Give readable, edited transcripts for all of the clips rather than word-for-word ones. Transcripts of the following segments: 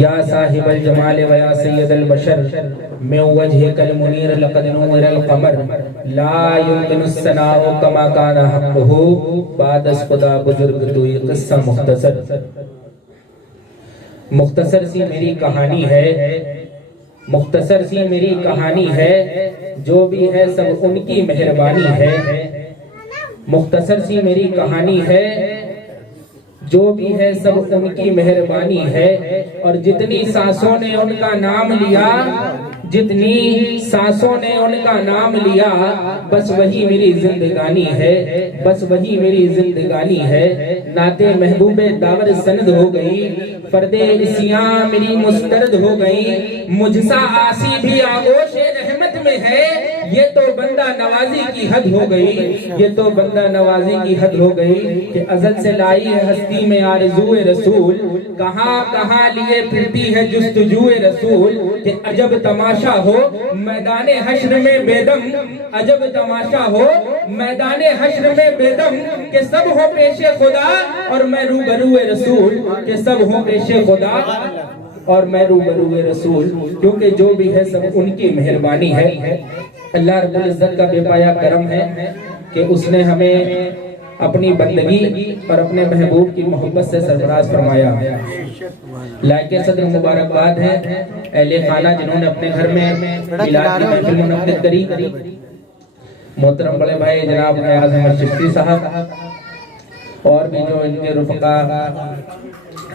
یا صاحب الجمال و یا سید البشر من وجهك المنیر لقد نور القمر لا يمكن الثناء كما كان حقه بعد از خدا بزرگ تو یہ قصہ مختصر سی میری کہانی ہے، مختصر سی میری کہانی ہے، جو بھی ہے سب ان کی مہربانی ہے، مختصر سی میری کہانی ہے، جو بھی ہے سب ان کی مہربانی ہے، اور جتنی سانسوں نے ان کا نام لیا، جتنی سانسوں نے ان کا نام لیا، بس وہی میری زندگانی ہے، بس وہی میری زندگانی ہے۔ نعت محبوب داور سند ہو گئی، فرد اسیاں میری مسترد ہو گئی، مجھ سا آسی بھی آغوش رحمت میں ہے، یہ تو بندہ نوازی کی حد ہو گئی، یہ تو بندہ نوازی کی حد ہو گئی، کہ ازل سے لائی ہے ہستی میں آرزو رسول، کہاں کہاں لیے پھرتی ہے جستجو رسول، کہ عجب تماشا ہو میدان حشر میں بیدم، عجب تماشا ہو میدان حشر میں بیدم، کہ سب ہو پیش خدا اور میں روبرو رسول، کہ سب ہو پیش خدا اور میں روبرو رسول، کیونکہ جو بھی ہے سب ان کی مہربانی ہے۔ اللہ رب العزت کا بے پایا کرم ہے کہ اس نے ہمیں اپنی بندگی اور اپنے محبوب کی محبت سے سرفراز فرمایا۔ لائق صدر مبارکباد ہے اہل خانہ جنہوں نے اپنے گھر میں میلاد کی محفل منعقد کری، محترم بڑے بھائی جناب ایاز احمد چشتی صاحب، اور بھی جو ان کے رفقا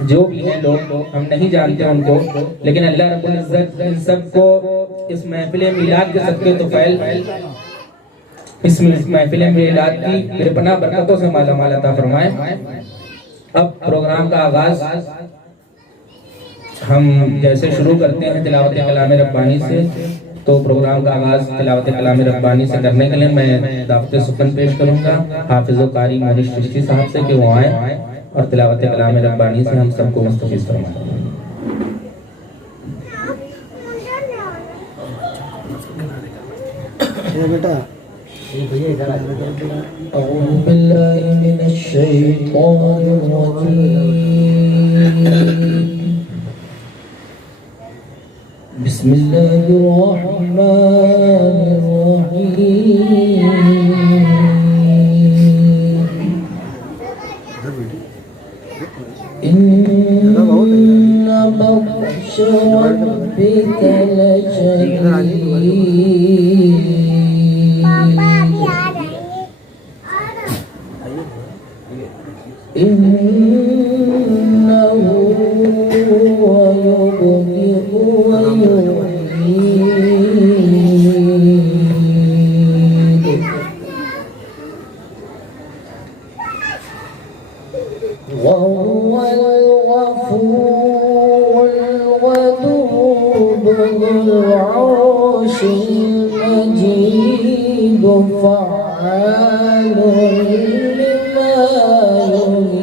جو بھی ہیں لوگ، ہم نہیں جانتے ان کو، لیکن اللہ رب العزت ان سب کو اس محفل میلاد کے صدقے طفیل، اس محفل میلاد کی پرپنا برکتوں سے مالا مال عطا فرمائے۔ اب پروگرام کا آغاز ہم جیسے شروع کرتے ہیں تلاوت کلام ربانی سے، تو پروگرام کا آغاز تلاوت کلام ربانی سے کرنے کے لیے میں دعوت سخن پیش کروں گا حافظ و قاری مونس چشتی صاحب سے کہ وہ آئیں اور تلاوت کلام ربانی سے ہم سب کو مستفیض فرمائیں۔ اعوذ باللہ من الشیطان الرجیم، بسم اللہ الرحمن الرحیم، ان بطش ربک لشدید، إنه هو يبدئ ويعيد، وهو الغفور الودود ذو العرش المجيد، فعال لما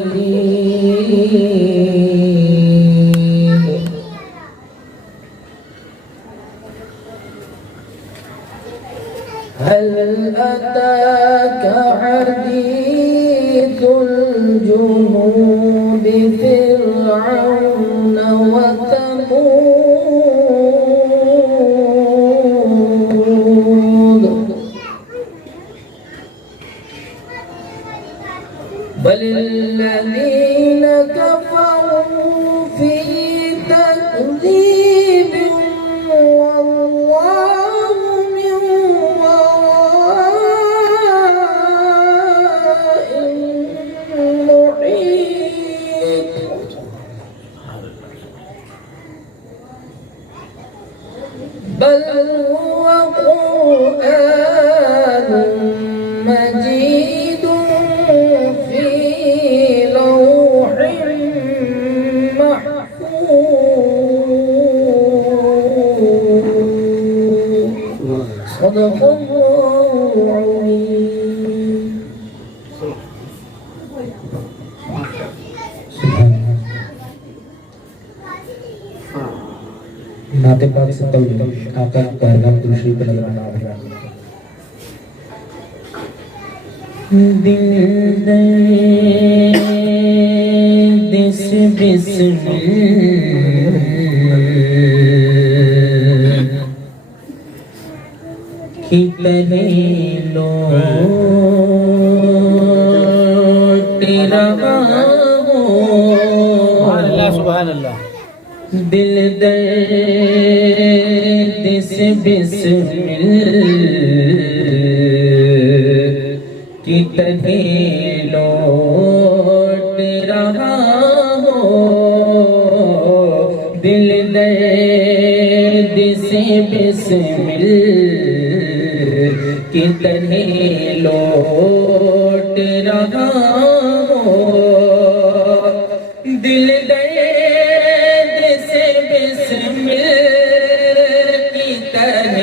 يريد، هل أتاك حديث الجنود فرعون وثمود، بل الذين كفروا في تكذيب والله من ورائهم محيط، بل هو قرآن مجيد في لوح محفوظ، صدق الله العظيم۔ نعت پاک سے طویل آقا کی پہرگام درشی پر نظر آنا ہے۔ دل دس بسم تنہیں لوٹ رہا ہوں، سبحان اللہ، دل درد سے بسمل کی طرح لوٹ رہا ہوں، دل درد سے بسمل کی طرح لوٹ رہا ہوں، دل درد سے بسمل کی طرح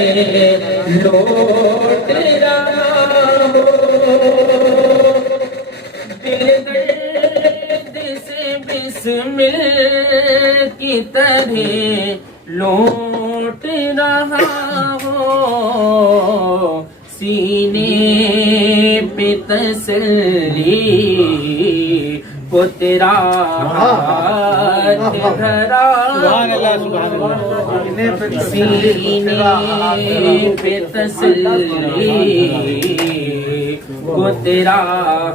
لوٹ رہا ہوں، دل درد سے بسمل کی طرح لوٹ رہا ہوں، سینے پہ تسلی کو تیرا ہاتھ دھرا، سینے پہ تسلی کو تیرا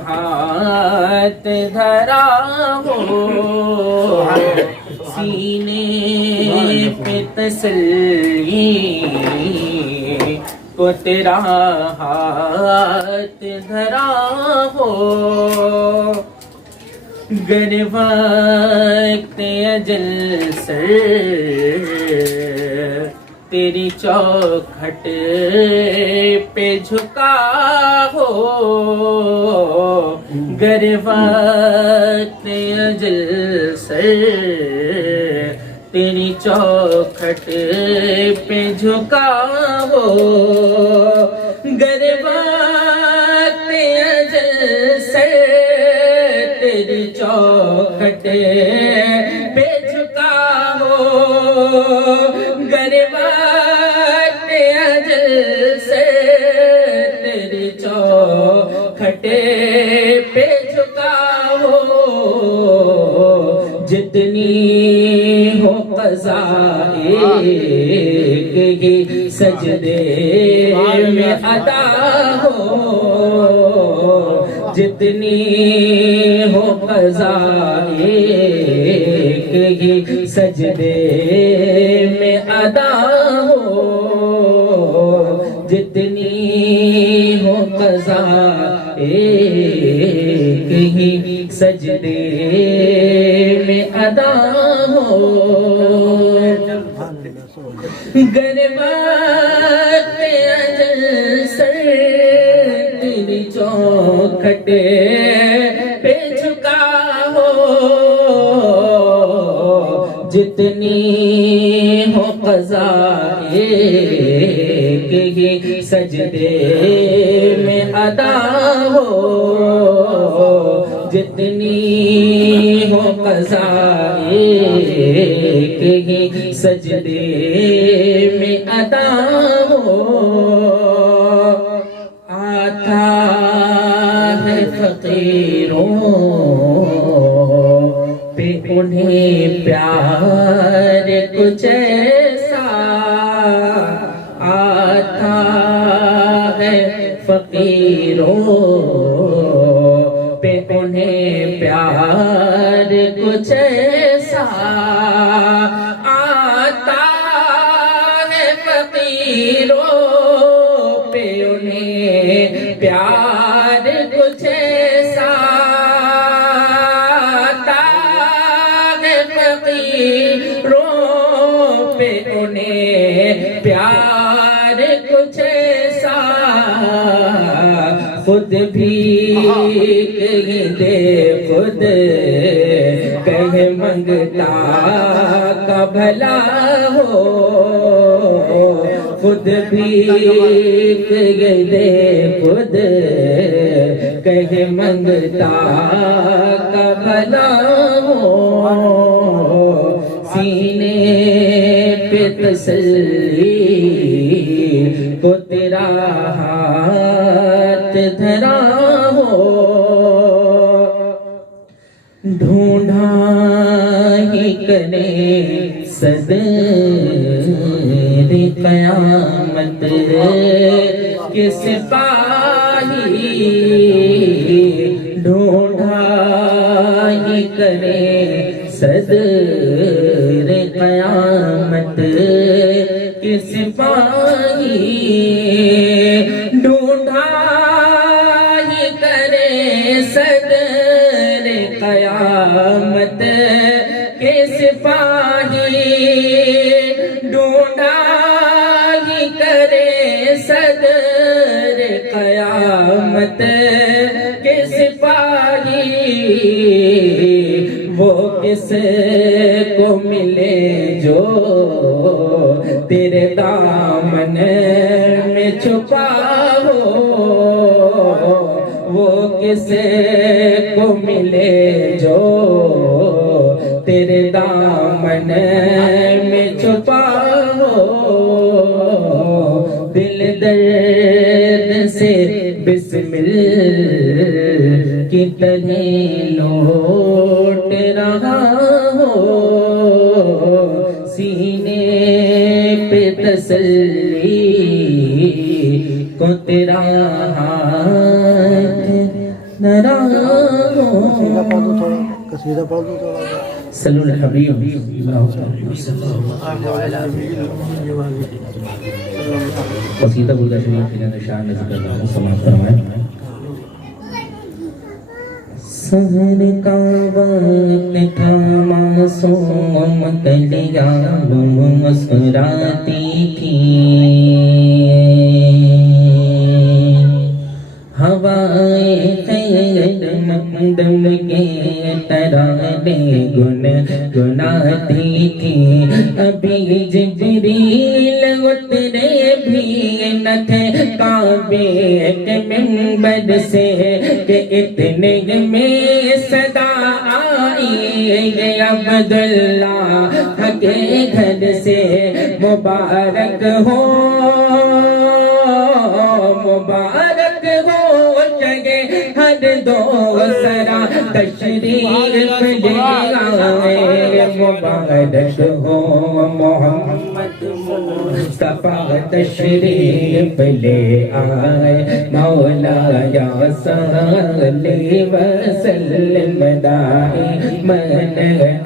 ہاتھ دھرا ہو، سینے پہ تسلی کو تیرا ہاتھ دھرا ہو، گر وقت اجل سر تیری چوکھٹ پہ جھکا ہو، گر وقت اجل سر تیری چوکھٹ پہ جھکا ہو، گر وقت اجل سر تیری چوکھٹ پہ جھکا ہو، گر وقت اجل سے تیری چوکھٹ پہ جھکا ہو، جتنی ہو قضا ایک ہی سجدے میں ادا ہو، جتنی ہو قضا ایک ہی سجدے میں ادا ہو، جتنی ہو قضا ایک ہی سجدے میں ادا ہو، گر وقت اجل سر تیری چوکھٹ پہ جھکا ہو، جتنی ہو قضا ایک ہی سجدے میں ادا ہو، جتنی ہو قضا ایک ہی سجدے میں ادا ہو، آتا ہے فقیروں پہ انہیں پیار کچھ ایسا، آتا ہے فقیروں پہ انہیں پیار کچھ ایسا، آتا ہے فقیروں پہ انہیں پیار کچھ ایسا، آتا ہے فقیروں پہ انہیں پیار کچھ ایسا، خود بھی کہیں دے خود کہیں منگتا کا بھلا ہو، خود بھی کہیں دے خود کہیں منگتا کا بھلا ہو، سینے پہ تسلی کو تیرا ہاتھ دھرا ہو، ڈھونڈا ہی کرے صدر قیامت کے سپاہی ڈھونڈا ہی کرے صدر قیامت کے سپاہی ڈھونڈا ہی کرے صدر قیامت کے سپاہی ڈھونڈا ہی کرے صدر قیامت کے سپاہی وہ کس کو ملے جو تیرے دامن میں چھپا ہو وہ کس کو ملے جو تیرے دامن میں چھپا ہو دل درد سے بسمل کی طرح لوٹ رہا ہو سینے پہ تسلی کو تیرا ہاتھ نہ رہا ہو قصیدہ پڑھ دو تھوڑا صلی اللہ علیہ قصیدہ بردہ شریف کی نشان نظر کرنا ہوں سماعت فرمائیں سحر کا وقت تھا معصوم کلیاں وہ مسکراتی تھی ہوائیں خیر مقدم کے ترانے گنگناتی تھی ابھی جبریل اترے بھی نہ تھے کعبے کے منبر سے کہ اتنے میں صدا آئی عبداللہ کے گھر سے مبارک ہو جگہ ہر دو سرا تشریف لے آئے مبارک ہو محمد مصطفیٰ تشریف لے آئے مولا یا صلی وسلم دائماً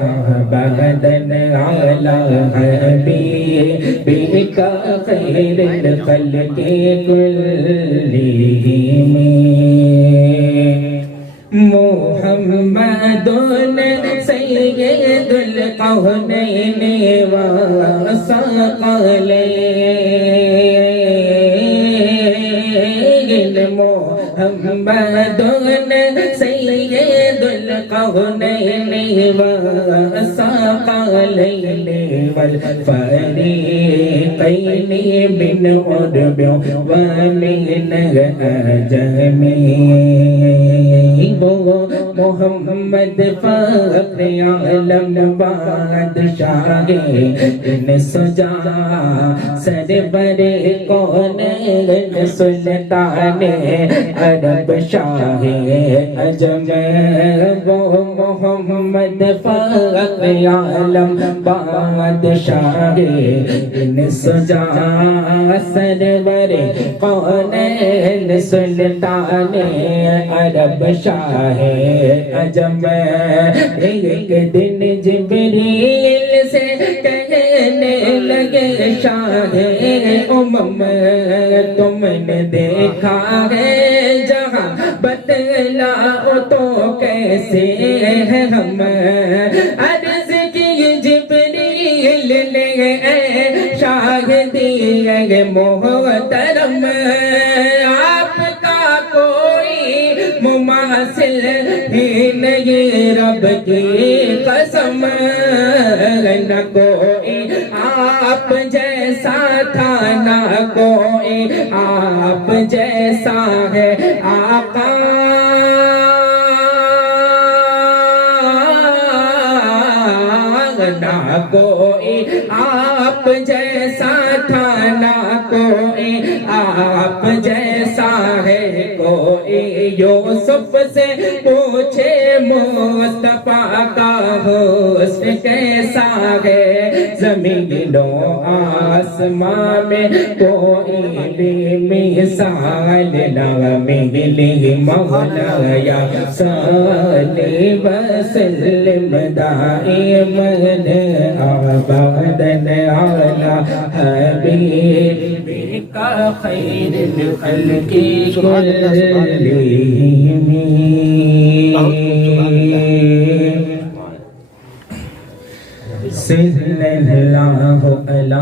ابداً علی حبیبک خیر الخلق کلہم محمد سید القونین والثقلین محمد سید القونین والثقلین والفریقین من عرب ومن عجم محمد فخر عالم بادشاہ ان سجا سرور کونین سلطان عرب شاہ عجم وہ محمد فخر عالم بادشاہ ان سجا سرور کونین سلطان عرب شاہ عجم ایک دن جبریل سے کہنے لگے شاہ امم تم نے دیکھا ہے جہاں بتلاؤ تو کیسے ہے ہم عرض کی جبریل نے شاہ دیے محترم آپ کا کوئی مماثل ہی نہیں رب کی قسم نہ کوئی آپ جیسا تھا نہ کوئی آپ جیسا ہے آقا نہ کوئی آپ جیسا تھا نہ کوئی آپ جیسا ہے کوئی یوسف سے پوچھے مصطفیٰ کا حسن کیسا ہے، زمین و آسمان میں کوئی بھی مثال نہ ملی، مولایا صلی وسلم دائما ابدا علی حبیبک خیر الخلق کلہم۔ صلی اللہ علی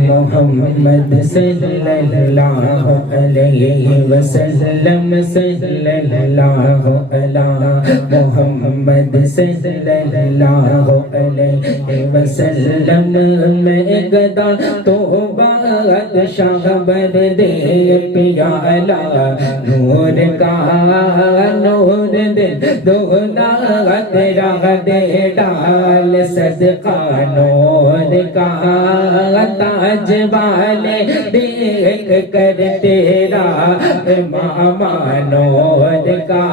محمد صلی اللہ علیہ وسلم، صلی اللہ علی محمد صلی اللہ علیہ وسلم۔ میں گدا تو بادشاہ بر دے پیالہ، نور کا نور دے دولا تیرا دے ڈال، صدقہ نور کا تاج والے دیکھ کر تیرا ماما نور کا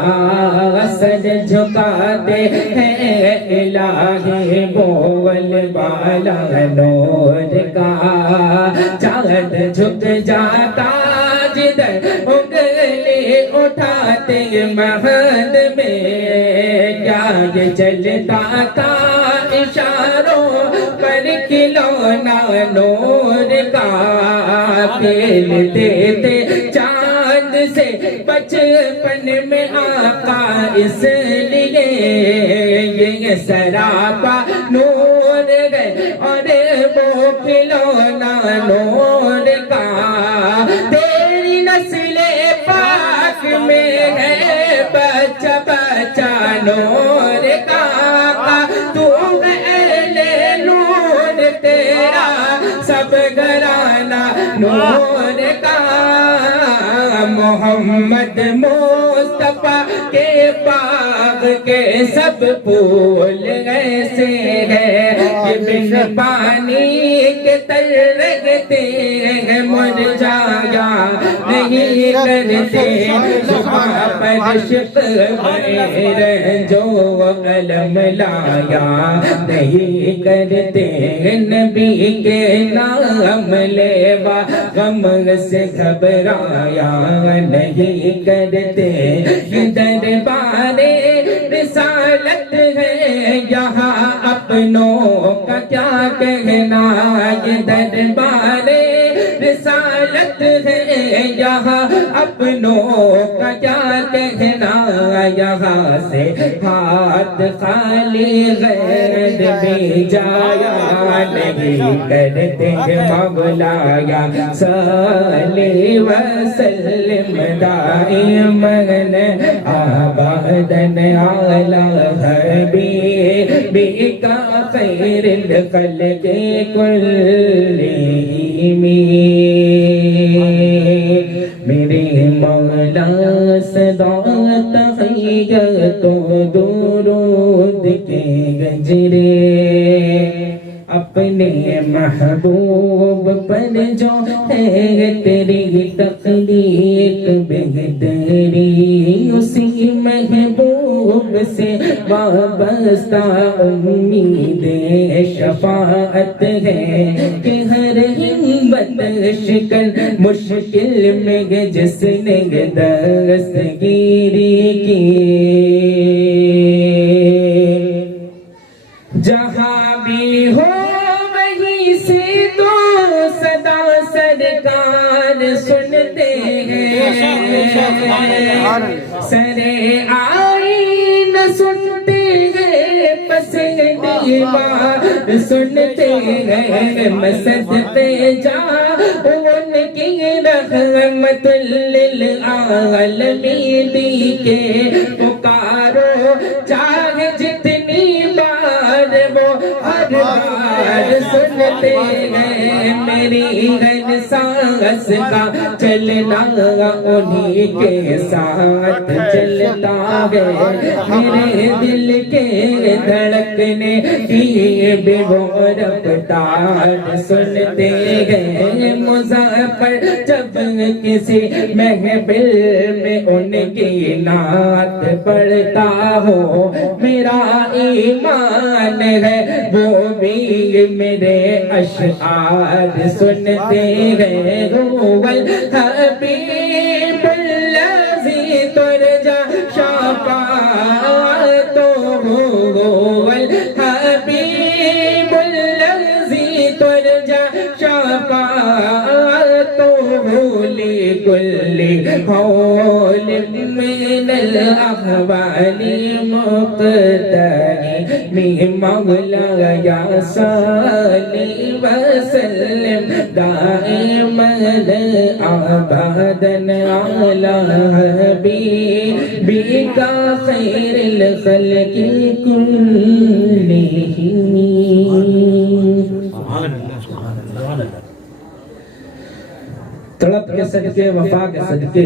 سر جھکاتے ہیں الہی، بول بالا نور کا چاند جھک جاتا جدھر انگلی اٹھاتے مہد میں، کیا یہ چلتا تھا اشاروں پر کھلونا نور کا، کھیلتے تھے چاند سے بچپن میں آقا، اس لیے یہ سراپا نور ہے اور وہ کھلونا نور کا۔ تیری نسل پاک میں ہے بچہ بچہ نور کا، تو اہل نور تیرا سب گھرانہ نور کا۔ محمد مصطفیٰ کے باغ کے سب پھول ایسے ہیں کہ بن پانی کے تر رہتے ہیں، مرجھایا نہیں کرتے، صبح پر عشق میں جو علم لایا نہیں کرتے، نبی کے نام لیوا غم سے گھبرایا نہیں کرتے۔ دربار رسالت ہے یہاں اپنوں کا کیا کہنا، یہ دربار رسالت ہے یہاں اپنوں کا کیا کہنا، یہاں سے ہاتھ خالی غیر بھی جایا نہیں کرتے، مولایا صلی وسلم دائما ابدا علی حبیبک خیر الخلق کلہم۔ میرے مولا صدا تحیت و درود کے گجرے، اپنے محبوب پر جو ہے تیری تخلیق بہتری، اسی محبوب سے وابستہ امید شفاعت ہے کہ ہر ہمت شکن مشکل میں جس نے دستگیری کی، جہاں بھی ہو وہیں سے تو صدا سرکار سنتے ہیں، سرے آئین سنتے ہیں، پس دیوار سنتے ہیں، مسجد پہ جا ان کی رحمت للعالمین کے پکارو، چاہے جتنی بار وہ ہر بار سنتے ہے میری ہر سانس کا چلنا انہی کے ساتھ چلتا ہے میرے دل کے دھڑکنے کی بھی وہ رفتار سنتے ہیں مظفر جب کسی محفل میں ان کی نعت پڑھتا ہو میرا ایمان ہے وہ بھی میرے اشعار سنتے ہیں هو الحبیب الذی ترجى شفاعته هو الحبیب الذی ترجى شفاعته لكل حول من الأحوال مقتدي مولاي صل وسلم دائما أبدا على حبيبك خير الخلق كلهم. طلب کے صدقے وفا کے صدقے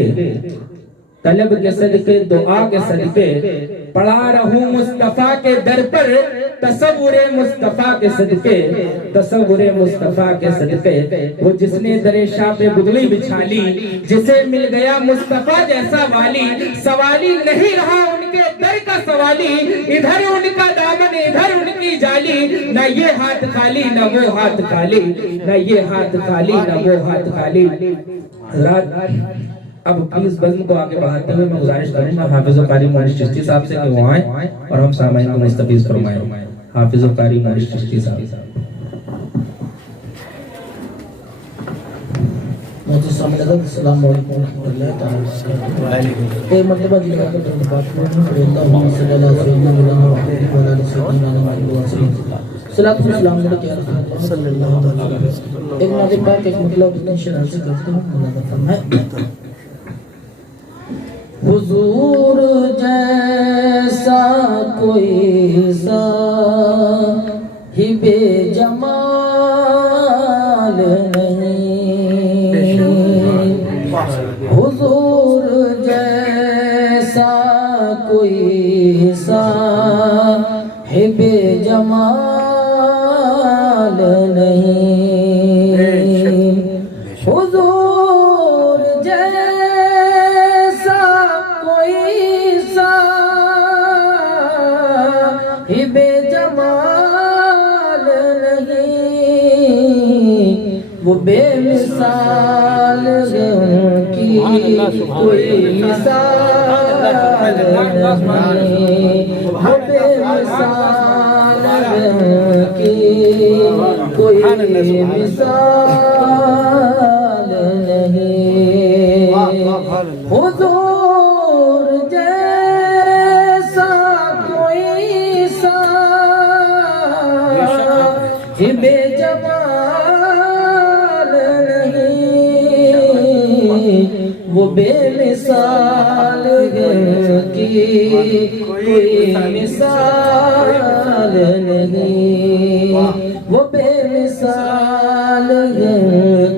طلب کے صدقے دعا کے صدقے پڑھا رہوں مصطفیٰ کے در پر تصور مصطفیٰ کے صدقے تصور مصطفیٰ کے صدقے وہ جس نے در شاہ پہ بدلی بچھا لی جسے مل گیا مصطفیٰ جیسا والی سوالی نہیں رہا ان کے در کا سوالی ادھر ان کا دامن ادھر ان کی جالی نہ یہ ہاتھ خالی نہ وہ ہاتھ خالی نہ یہ ہاتھ خالی نہ وہ ہاتھ خالی. حضرات اب پلیز بزم کو آگے بڑھاتے ہوئے میں گزارش کروں گا حافظ و قاری مونس چشتی صاحب سے کہ وہ آئیں اور ہم سامعین کو مستفیض فرمائیں. حافظ و قاری مونس چشتی صاحب. محترم سامعین السلام علیکم ورحمۃ اللہ تعالی وبرکاتہ. ایک مرتبہ جی کا بات کروں اللہ صلی اللہ علیہ وسلم وعلى آل سیدنا محمد وسلم صلاۃ و سلام علیہ صلی اللہ علیہ وسلم. ایک مرتبہ پاک ایک مطلب اتنے شرح سے کرتے ہیں اللہ کا فرمان ہے حضور جیسا کوئی صاحب جمال نہیں حضور جیسا کوئی صاحب جمال نہیں حضور جیسا کوئی صاحب جمال نہیں وہ بے مثال کی کوئی مثال نہیں وہ بے مثال کی کوئی مثال نہیں حضور جیسا کوئی صاحب جمال نہیں وہ بے مثال کی کوئی مثال نہیں وہ بے مثال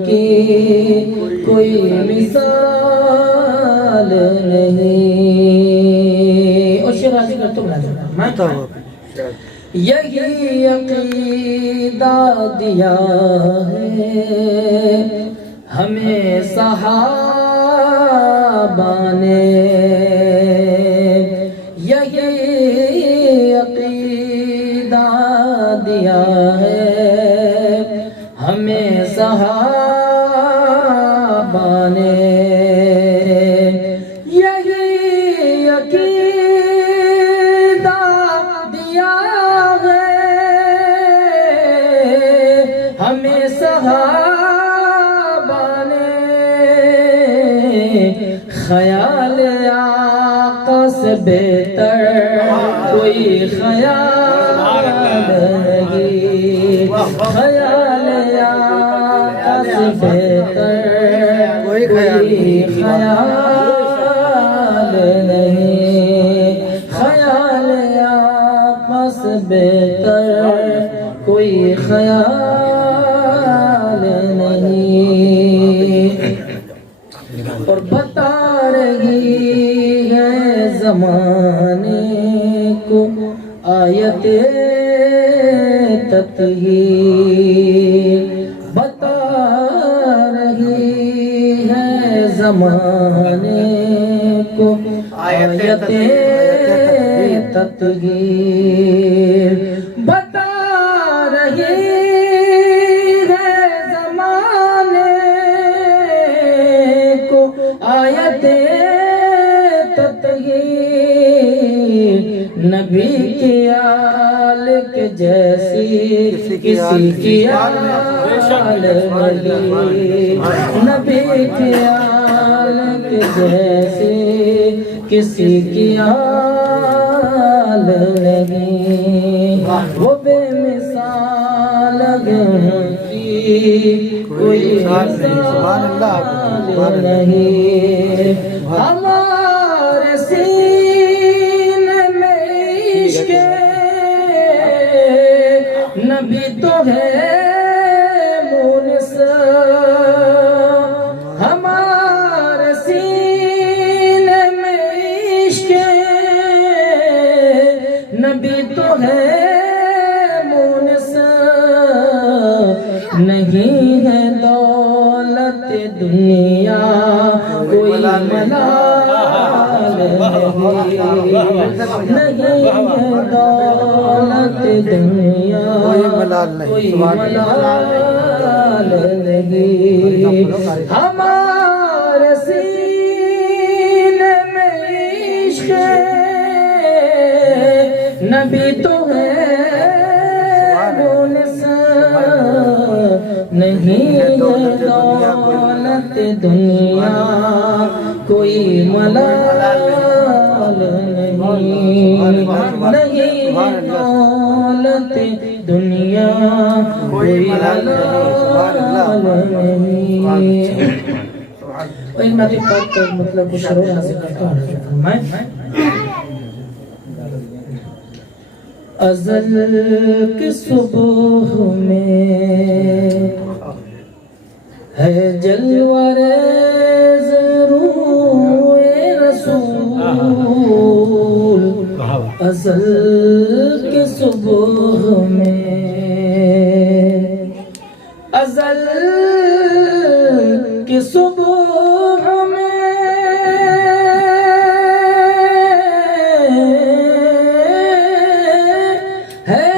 کی کوئی مثال نہیں. اور شیر حاضر کرتا ہوں یہی عقیدہ دیا ہے ہمیں صحابہ نے یہی عقیدہ دیا ہے ہمیں صحابہ نے یہی عقیدہ دیا ہے ہمیں صحابہ نے خیال آقا سے بہتر کوئی خیال نہیں خیال آقا سے بہتر کوئی خیال نہیں خیال آقا سے بہتر کوئی خیال بتا رہی ہے زمانے کو آیت تطہیر، بتا رہی ہے زمانے کو آیت تطہیر، نبی کی آل کے جیسی کسی کی آل نہیں، نبی کی آل کے جیسی کسی کی آل نہیں، وہ بے مثال کی کوئی مثال نہیں، ہمارے سینے میں عشق نبی تو ہے مونس، ہمارے سینے میں عشق نبی تو ہے مونس، نہیں ہے دولت دنیا کوئی ملال نہیں ہے دولت دنیا کوئی ملال نہیں، ہمارے سینے میں عشق نبی تو ہے مونس، نہیں ہے دولت دنیا کوئی ملال نہیں، نہیں ہے دولت دنیا کوئی ملال نہیں۔ اور ان باتیں کا مطلب شروع حاصل کرتا ہوں، فرمائیں ازل کی صبح میں ہے جلوہ ریز روح رسول، ازل کی صبح میں، ازل کی صبح میں ہے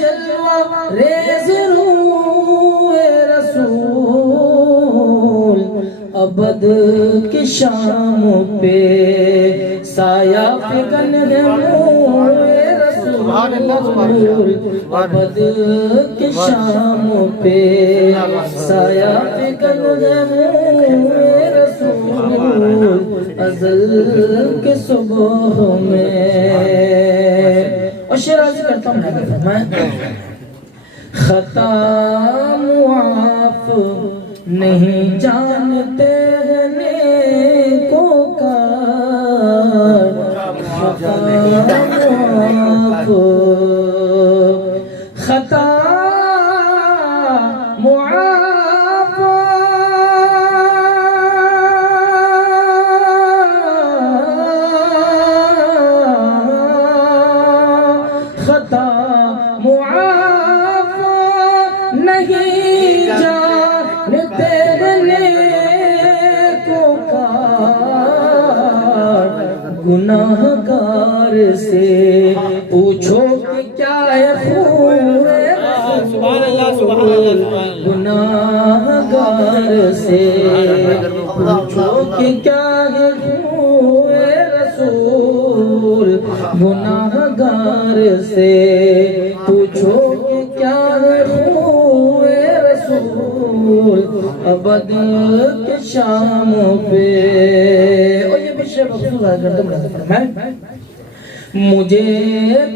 جلوہ ریز روح رسول، ابد کی شام پہ سایہ فکن ہے منہ رسول، ابد کی شام پہ سایہ فکن ہے منہ رسول، ازل کی صبح میں۔ اور شعر عرض کرتا ہوں، ناظر فرمائیں خطا معاف نہیں جانتے ہیں نیکوکار، خطا معاف، خطا معاف، خطا معاف نہیں جانتے نیکوکار، گناہگار سے پوچھو کہ کیا ہے خون رسول، گناہگار سے پوچھو کہ کیا ہے خون رسول، گناہگار سے پوچھو کہ کیا ہے خون رسول، ابد کے شام پہ۔ اور یہ بھی شعر مخصوص آیا کرتا ہوں، فرمائیں مجھے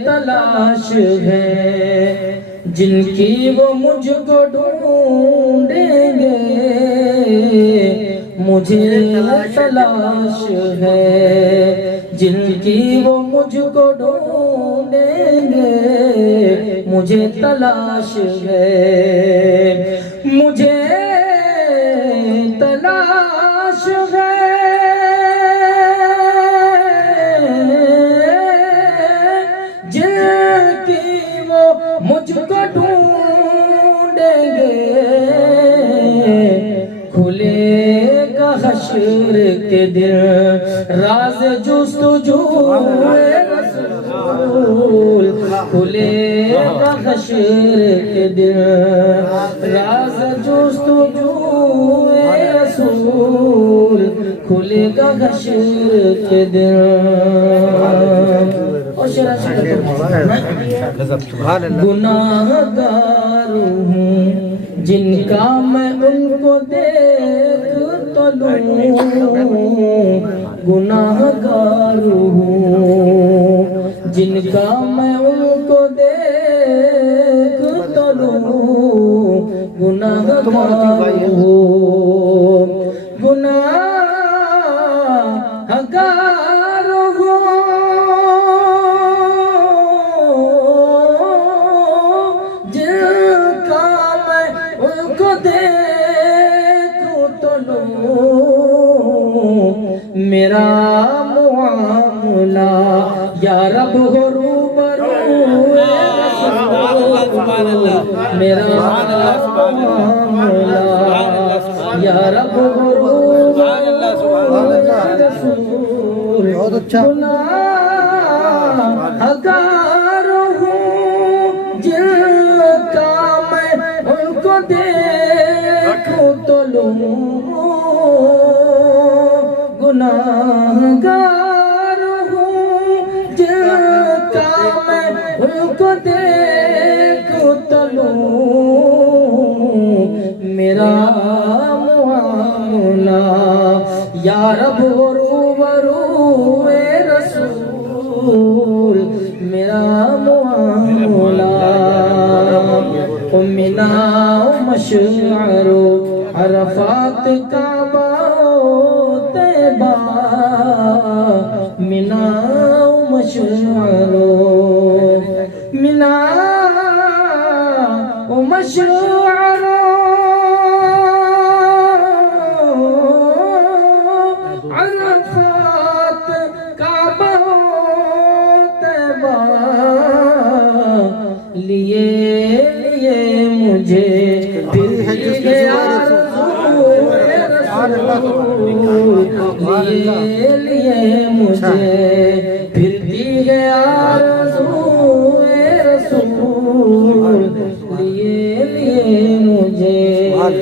تلاش ہے جن کی وہ مجھ کو ڈھونڈیں گے، مجھے تلاش ہے جن کی وہ مجھ کو ڈھونڈیں گے، مجھے تلاش ہے، مجھے تلاش ہے جن کی وہ مجھ کو ڈھونڈیں گے، حشر کے دن راز جستجو رسول کھلے گا حشر کے دن راز جستجو رسول کھلے گا حشر کے دن گناہ گار ہوں جن کا میں ان کو دیکھ تو لوں گناہ گار ہوں جن کا میں ان کو دیکھ تو لوں گناہ گار ہوں گناہ گار ہوں میرا معاملہ یا رب ہو روبرو میرا معاملہ یا رب ہو روبرو گناہ گار ہوں جن کا میں ان کو دیکھوں تو لوں گناہ گار ہوں جن کا میں ان کو دیکھوں تو لوں میرا معاملہ یا رب روبرو رسول میرا معاملہ منا مشعر عرفات کعبہ طیبہ منا مشعر منا مشعر عرفات کعبہ طیبہ لیے مجھے لیے مجھے پھرتی ہے آرزو رسول لیے مجھے اور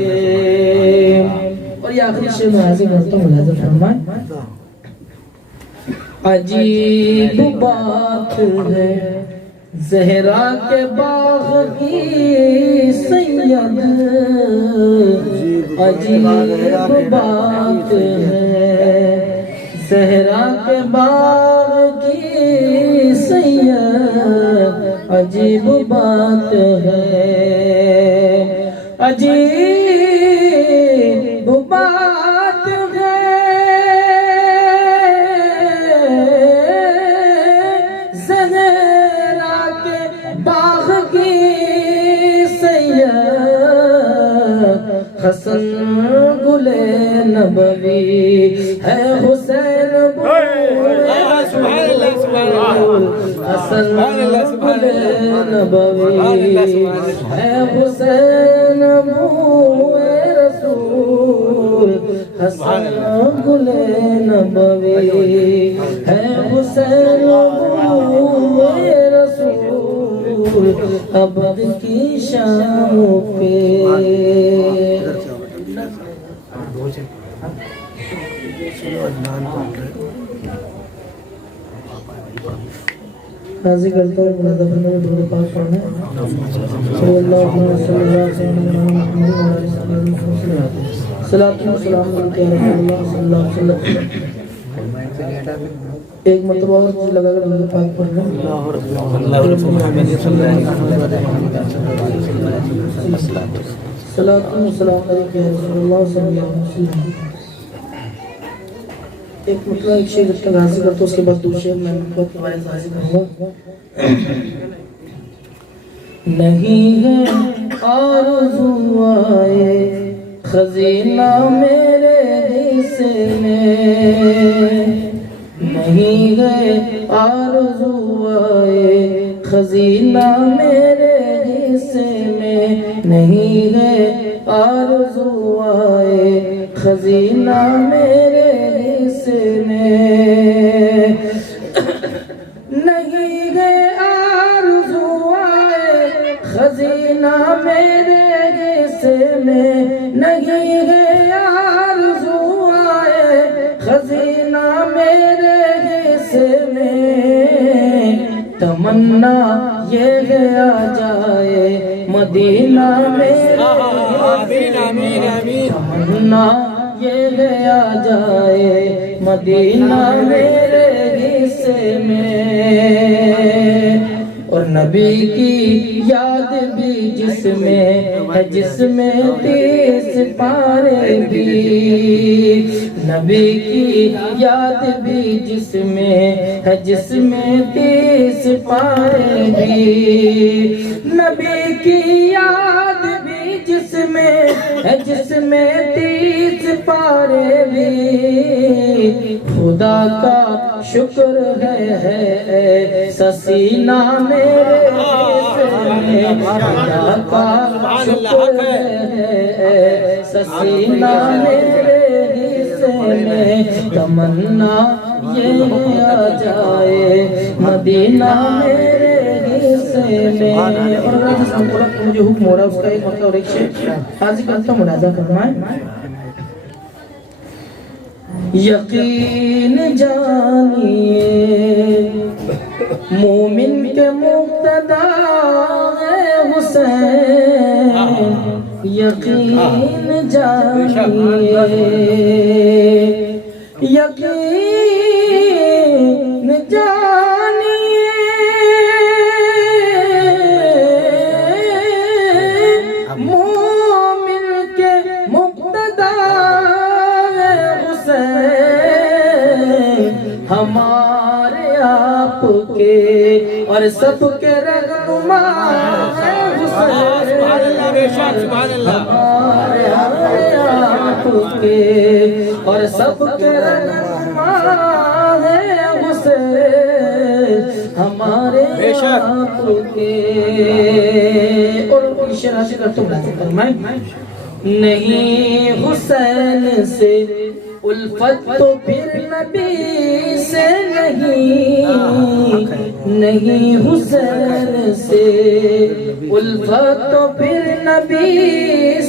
یہ آخری شعر میں حاضر کرتا ہوں ملاحظہ فرمائیں عجیب بات ہے زہرا کے باغ کی سید عجیب بات ہے زہرا کے باغ کی سید عجیب بات ہے عجیب بات ہے زہرا کے باغ کی سید حسن گل نبوی ہے حسین حسن گل نبوی ہے حسین رسول حسن گل نبوی ہے حسین رسول ابد کی شاموں پہ حاضر کرتا ہوں ملاحظہ فرمائیں درود پاک پڑھنا صلی اللہ علیہ وسلم صلاۃ و سلام علیک یا رسول اللہ صلی اللہ علیہ وسلم ایک مرتبہ اور لگا کر درود پاک پڑھنا صلاۃ و سلام علیک یا رسول اللہ صلی اللہ علیہ وسلم ایک مطلب ایک شعر جب تک حاصل کرتا اس کے بعد دو شعر میں بہت تمہارے سے حاصل کروں گا نہیں ہے آرزو آئے خزینہ میرے حصے میں نہیں ہے آرزو آئے خزینہ میرے حصے میں نہیں ہے آرزو آئے خزینہ میرے حصے میں نہیں ہے آرزو آئے، خزینہ میرے حصے میں نہیں ہے آرزو آئے، خزینہ میرے حصے میں تمنا یہ آ جائے مدینہ میرے تمنا یہ آ جائے مدینہ میرے حصے میں، اور نبی کی یاد بھی جس میں ہے، جس میں 30 پارے بھی، نبی کی یاد بھی جس میں ہے، جس میں 30 پارے بھی، نبی کی یاد بھی جس میں ہے، جس میں 30 پارے بھی، خدا کا شکر ہے سسینہ میرے حصے میں، خدا کا شکر ہے سسینہ میرے حصے میں، تمنا یہ آ جائے مدینہ میرے حصے میں۔ اور اللہ جس کو مجھے حکم ہو رہا ہے اس کا ایک مرتبہ اور ایک شعر حاضر کرتا ہوں، ملاحظہ فرمائیں۔ یقین جانیے مومن کے مقتدی ہے حسین، یقین جانیے، یقین جانیے مومن کے مقتدی ہمارے آپ کے اور سب کے رہنما ہے حسین، ہمارے آپ کے اور سب کے رہنما ہے حسین، ہمارے آپ کے۔ اور شعر حاصل کرتا ہوں، لازم فرمائیں۔ نہیں حسین سے الفت تو پھر نبی سے نہیں، نہیں حسین سے الفت تو پھر نبی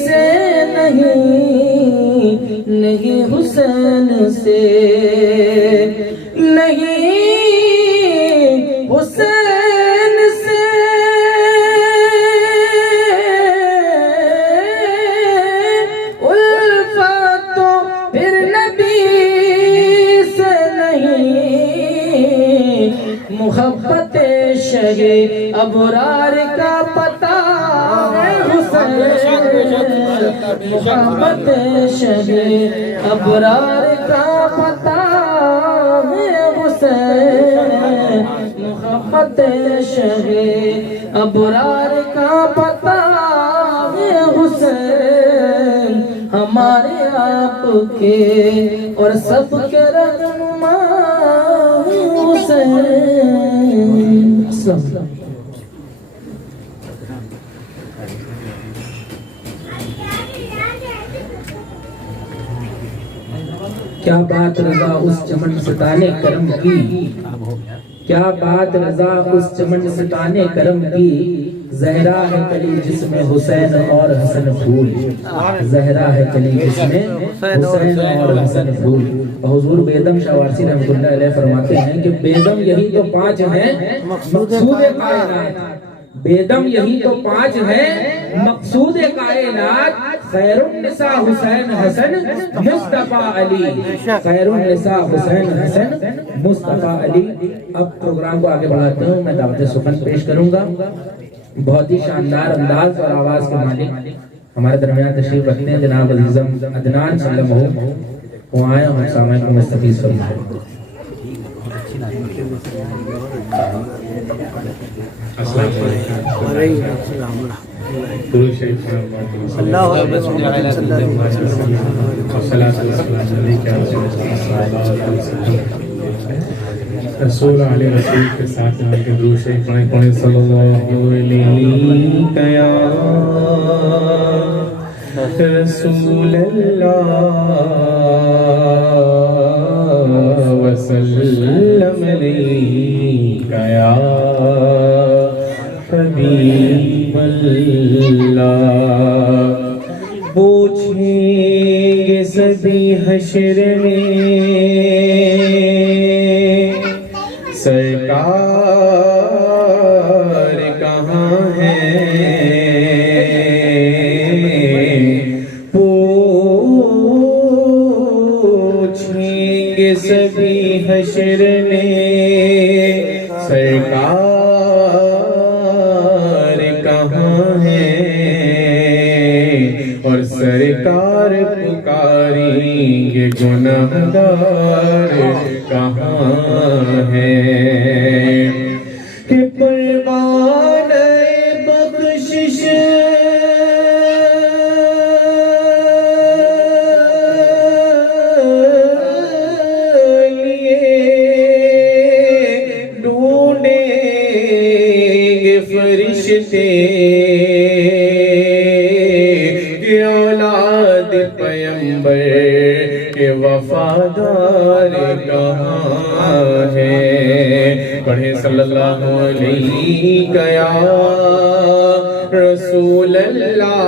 سے نہیں، نہیں حسین سے نہیں، حسین سے الفت تو پھر محبت شہ ابرار کا پتہ ہے حسین، محبت شہ ابرار کا پتہ ہے حسین، محبت شہ ابرار کا پتہ ہے حسین، ہمارے آپ کے اور سب کے رہنما حسین۔ کیا بات رضا اس چمن ستانے کرم کی، کیا بات رضا اس چمن ستانے کرم کی، زہرا ہے کلی جس میں حسین اور حسن پھول، زہرا ہے کلی جس میں حسین اور حسن پھول۔ حضور بیدم شاہ وارسی رحمۃ اللہ علیہ فرماتے ہیں کہ بیدم یہی تو 5 ہیں مقصود کائنات، بیدم یہی تو 5 ہیں مقصود کائنات، خیر النساء حسین حسن مصطفیٰ علی، خیر النساء حسین حسن مصطفیٰ علی۔ اب پروگرام کو آگے بڑھاتے ہوں، میں دعوت سخن پیش کروں گا۔ بہت ہی شاندار انداز اور آواز کے مالک ہمارے درمیان تشریف رکھتے ہیں جناب عزیزم عدنان سلم ہو، وہ آئے ہم سامعین کو مستفیض فرمائیں۔ السلام علیکم۔ درود شریف اللہ رسول علیہ رسول کے ساتھ درود شریف پڑھیں صلی اللہ علیہ رسول اللہ وسلم علیک یا حبیب اللہ پوچھیں گے سبھی حشر میں سرکار کہاں ہے پوچھیں گے سبھی حشر میں سرکار کہاں ہے اور سرکار پکاریں گے گناہگار کہاں ہے کہ پروانہ بخشش لیے ڈھونڈیں گے فرشتے اولاد پیمبر کے وفادار کہاں ہے پڑھیں صلی اللہ علیہ یا رسول اللہ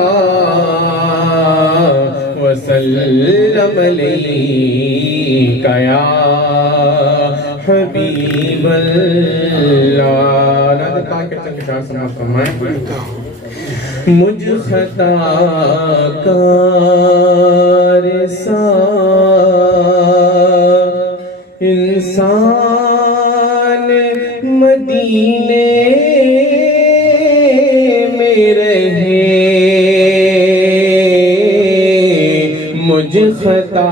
وسلم علیہ یا حبیب اللہ نعت پاک کے چند اشعار سماعت فرمائیں مجھ خطا کار سا انسان مدینے میں رہے مجھ خطا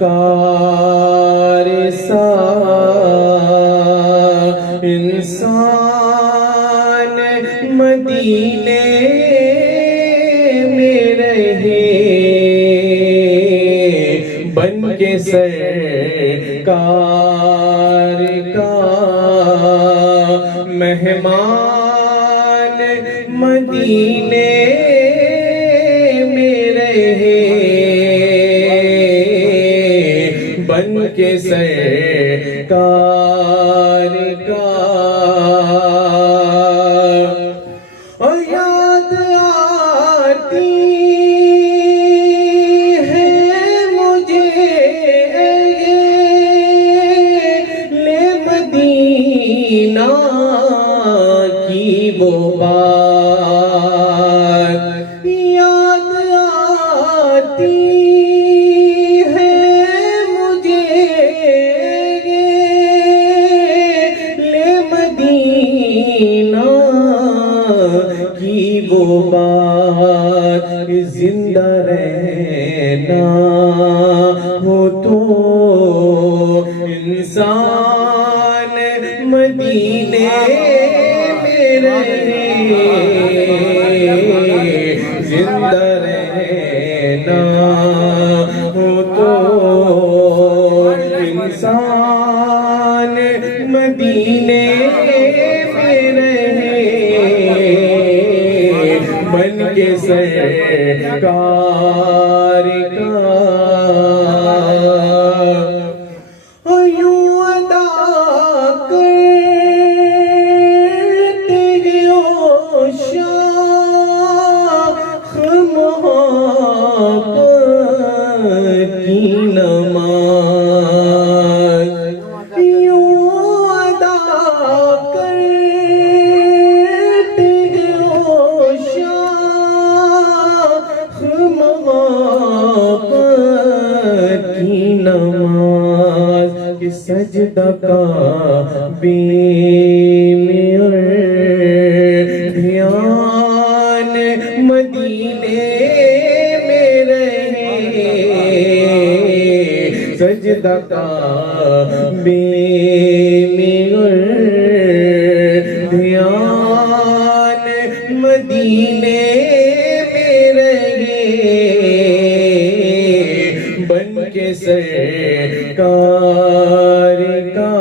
کار سا انسان مدینے میں رہے بن کے سرکار کا مہمان مدینے میں رہے بن کے سرکار کا یاد آتی ہے مجھے لے مدینہ کی وہ بات یاد آتی ہے مجھے لے مدینہ کی وہ بات زندہ رہنا ہو تو انسان مدینے میں رہے زندہ رہنا ہو تو انسان مدینے میں رہے بن کے سرکار کا یوں ادا کرتے ہو شاخ محبت کی نماز یوں ادا کرتے ہو شاخ محبت کی نماز کہ سجدہ کا بے میں اور دھیان مدینے میں رہے سجدہ کا بے میں اور دھیان مدینے میں رہے بن کے سرکار کا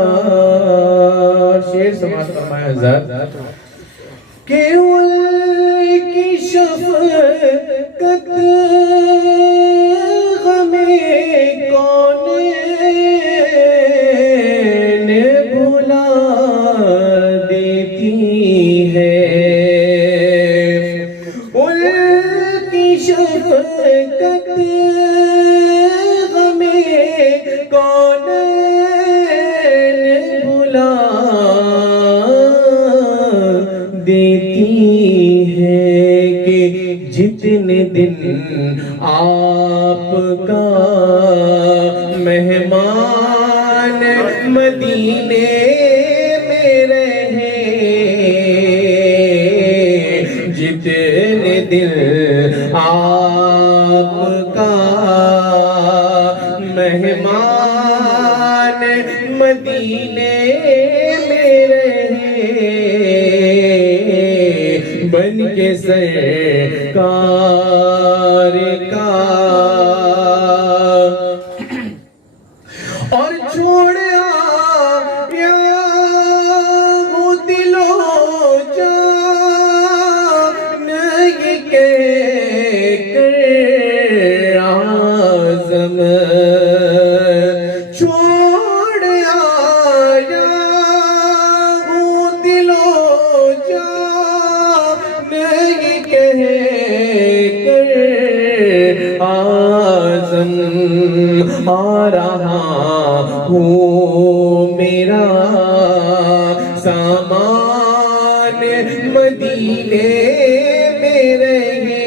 شعر سماعت فرمائیں حضرت کہ ان کی شفقت جتنے دن آپ کا مہمان مدینے میں رہے، جتنے دن آپ کا مہمان مدینے میں رہے، بن کے سرکار کا اور چھوڑ آیا وہ دل و جان یہ کہہ کر اعظم، چھوڑ آیا وہ دل و جان یہ کہہ کر اعظم، آ رہا ہوں میرا سامان مدینے میں رہے،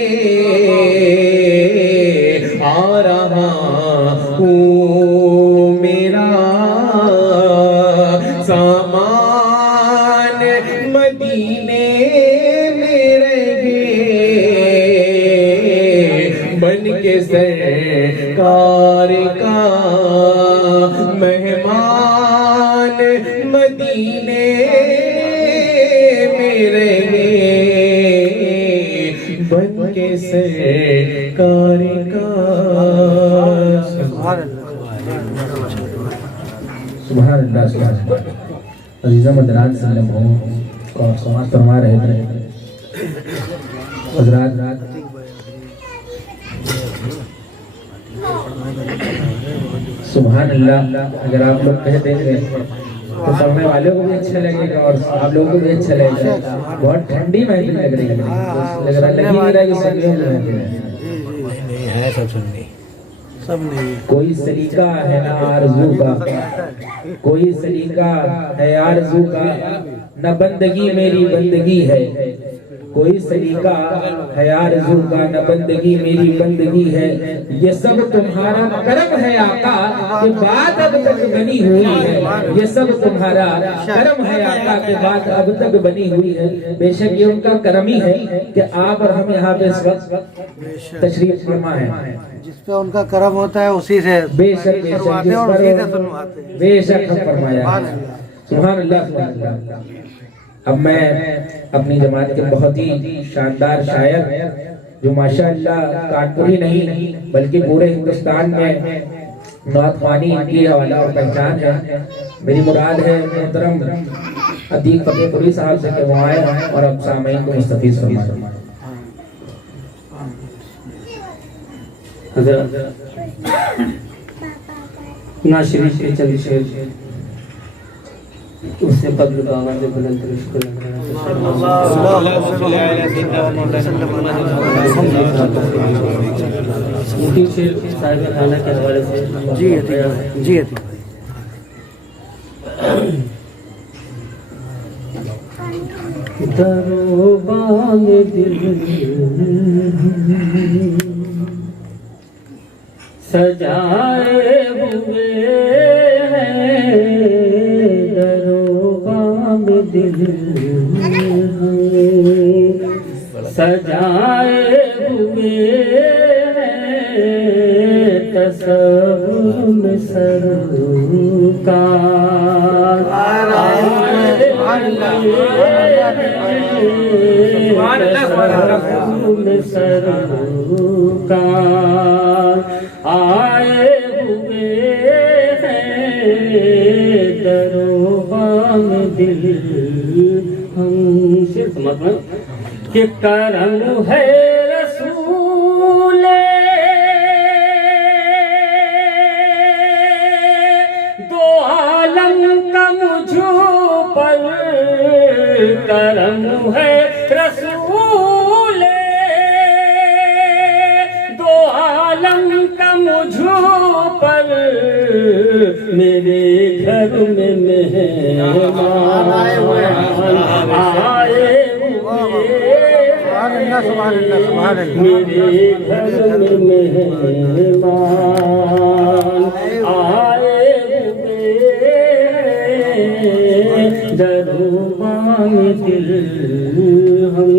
آ رہا ہوں میرا سامان مدینے میں رہے، بن کے سرکار کا مہمان مدینے میں رہے، بن کے سرکار کا۔ سبحان اللہ، سبحان اللہ۔ عزیزہ مدران سے لمحوں کو سماعت فرما رہے تھے حضرات، سبحان اللہ۔ اگر آپ لوگ کہہ دیں گے تو پڑھنے والوں کو بھی اچھا لگے گا اور آپ لوگوں کو بھی اچھا لگے گا۔ بہت ٹھنڈی محفل لگ رہی ہے، لگ رہا ہے کہ سردیوں میں ہے، سب سننی سب نہیں۔ کوئی سلیقہ ہے نہ آرزو کا، کوئی سلیقہ ہے آرزو کا، نہ بندگی میری بندگی ہے، کوئی سلیقہ ہے آرزو کا، نہ بندگی میری بندگی ہے، یہ سب تمہارا کرم ہے آقا کہ بات اب تک بنی ہوئی ہے، یہ سب تمہارا کرم ہے آقا کہ بات اب تک بنی ہوئی ہے۔ بے شک یہ ان کا کرم ہی ہے کہ آپ اور ہم یہاں پہ اس وقت تشریف فرما ہے، جس پہ ان کا کرم ہوتا ہے اسی سے بے شک بے شک جس پر بے شک ہم فرمایا ہے۔ سبحان اللہ، سبحان اللہ۔ اب میں اپنی جماعت کے بہت ہی شاندار شاعر جو ماشاءاللہ کانپور ہی نہیں بلکہ پورے ہندوستان میں نعت خوانی ان کی حوالہ اور پہچان ہے، میری مراد ہے محترم عتیق فتح پوری صاحب سے کہ وہ آئے اور اب سامعین کو مستفیض فرمائیں۔ حضرت ناشری کے چند شعر اس سے قبل باغ بلند شکر مفتی شعر صاحب خانہ کے حوالے سے جی درو بام دل سجائے ہوئے ہیں، درو بام دل سجائے ہوئے ہیں، تصور میں سرکار سرکار آئے ہوئے ہیں، درو بام دل ہم سے کہ کرم ہے رسول مجھ پر میرے گھر میں مہمان آئے ہوئے میرے گھر میں مہمان آئے ہوئے دربان دل ہم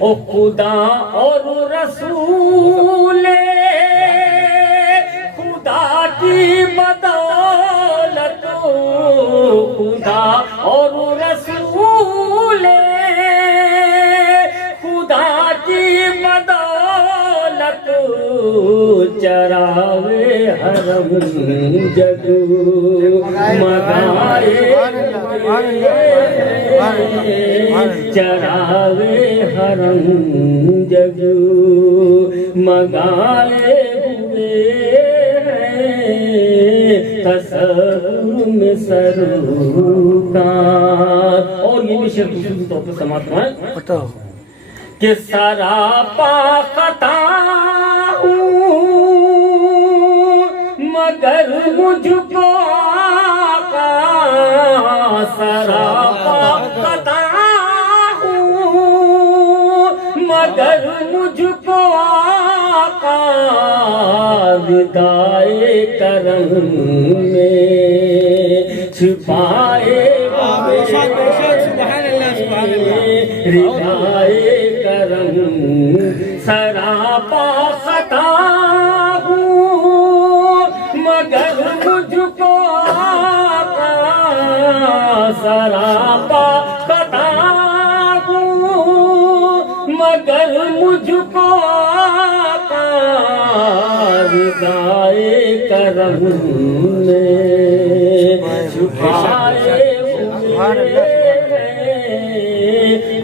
او خدا اور رسول خدا کی بدولت خدا اور رسول خدا کی بدولت چراوے حرم جگو مگائے چراوے حرم جگو مگائے ہوئے تصور میں سرکار. اور یہ بھی شعر دوسری طور پر سماعت ہے کہ سراپا خطا ہوں مگر مجھ کو آقا سراپا خطا ہوں مگر مجھ کو آقا ردائے کرم میں چھپائے ردائے کرم سراپا خطا ہوں مگر مجھ کو آقا سراپا خطا ہوں مگر مجھ کو آقا ردائے کرم میں چھپائے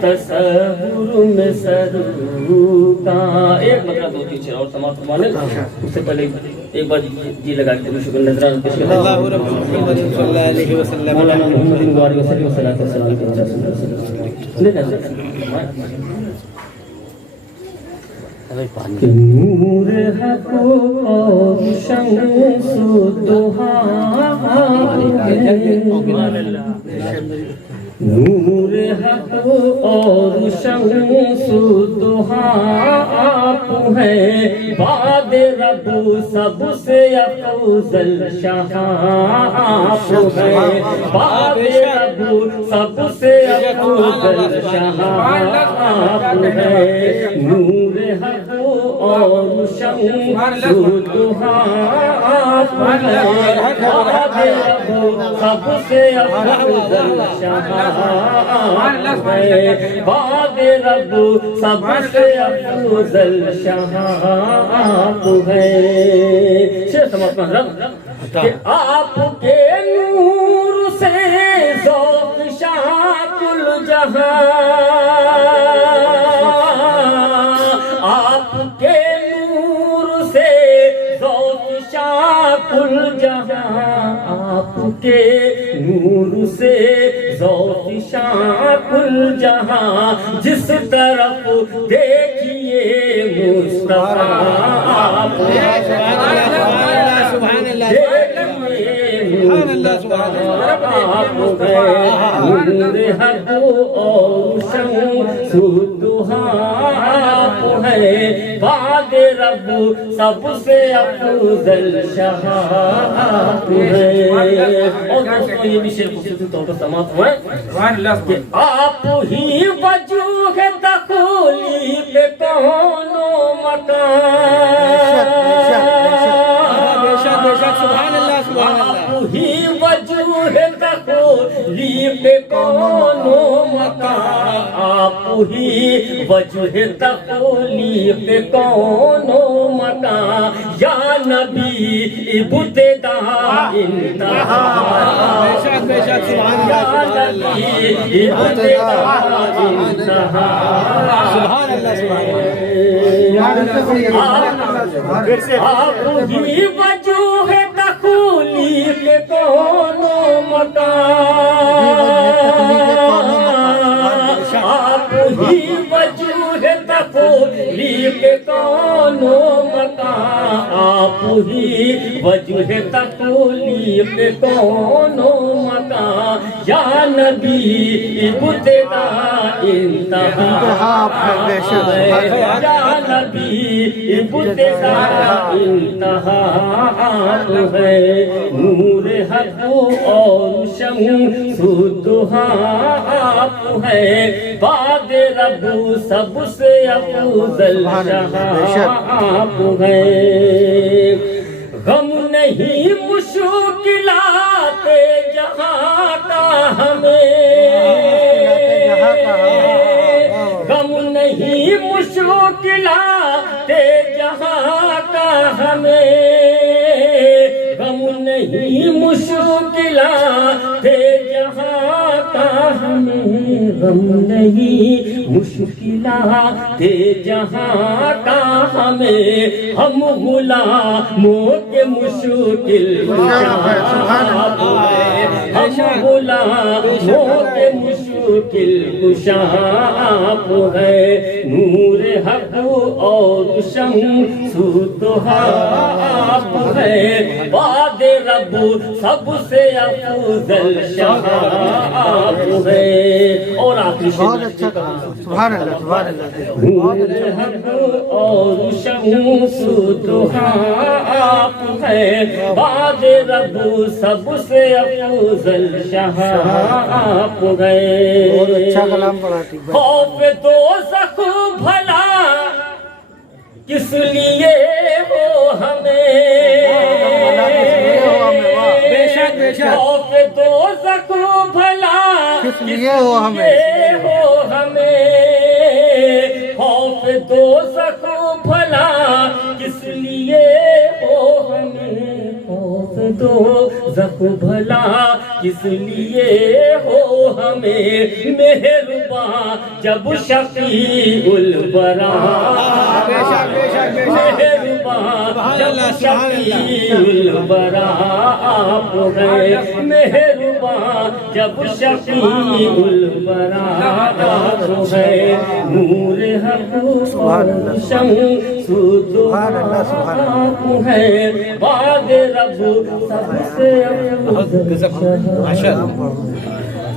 تصور میں سرکار. ایک مطلب دو تین شعر اور سماعت فرمانے اس سے پہلے ایک بار جی لگا کے شکر نظران پیش کرتے ہیں. مولانا محمد وعلیہ وسلم والصلاۃ والسلام کہ نور حق اور شمس دہا نور حق اور شمس دہا آپ ہیں باد رب سب سے افضل شاہ آپ ہیں باد رب سب سے افضل شاہ آپ ہیں نور حق اور شمس دہا آپ ہیں باد رب سب سے افضل شاہ باد رب سب سے افضل شاہ آپ ہے. شیخ سماعت محرم کہ آپ کے نور سے ذوق شاہ کل جہاں آپ کے نور سے ذوق شاہ کل جہاں آپ کے نور سے ذوق شاہ کل جہاں جس طرف دیکھیے مصطفیٰ آپ نور حق اور شمس دہا آپ ہے باد رب سب سے افضل شاہ آپ ہے. اور دوستوں یہ بھی شعر خصوصی طور پر سماعت ہوا ہے کہ آپ ہی وجوہ دخولی پہ کون و مکان آپ ہی وجوہ دخولی پہ کون و مکان آپ ہی وجوہ دخولی پہ کون و مکان یا نبی ابتدا انتہا یا نبی ابتدا انتہا آپ ہی وجوہ دخولی پہ کون و مکان آپ ہی وجوہ دخولی پہ کون و مکان مکان آپ ہی وجہ تخلیق کون و مکان یا نبی ابتدا انتہا یا نبی ابتدا انتہا آپ ہے نور حق اور شمس الضحیٰ آپ ہے بعد رب سب سے افضل شاہ آپ ہے غم نہیں مشکلات جہاں کا ہمیں غم نہیں مشکلات جہاں کا ہمیں غم نہیں مشکلات جہاں کا ہمیں غم نہیں مشکلات جہاں کا ہمیں ہم غلاموں کے مشکل ہم غلاموں کے مشکل کشا آپ ہے نور حق اور شمس الضحیٰ آپ ہے بعد رب سب سے افضل شاہ آپ ہے اور آخری بہت اچھا کہا سبحان اللہ سبحان اللہ نور حق اور شمس الضحیٰ آپ ہے بعد رب سب سے افضل شاہ آپ ہے بہت اچھا کلام پڑھا ٹھیک ہے خوف دوزخ بھلا کس لیے ہو ہمیں خوف دوزخ بھلا کس لیے ہو ہمیں خوف دوزخ بھلا کس لیے ہو ہمیں خوف دوزخ بھلا کس لیے ہو ہمیں مہرباں جب شفیع الورا مہرباں جب شفیع الورا آپ ہے مہرباں جب شفیع الورا آپ ہے نور حق اور شمس الضحیٰ آپ ہے بعد رب سب سے افضل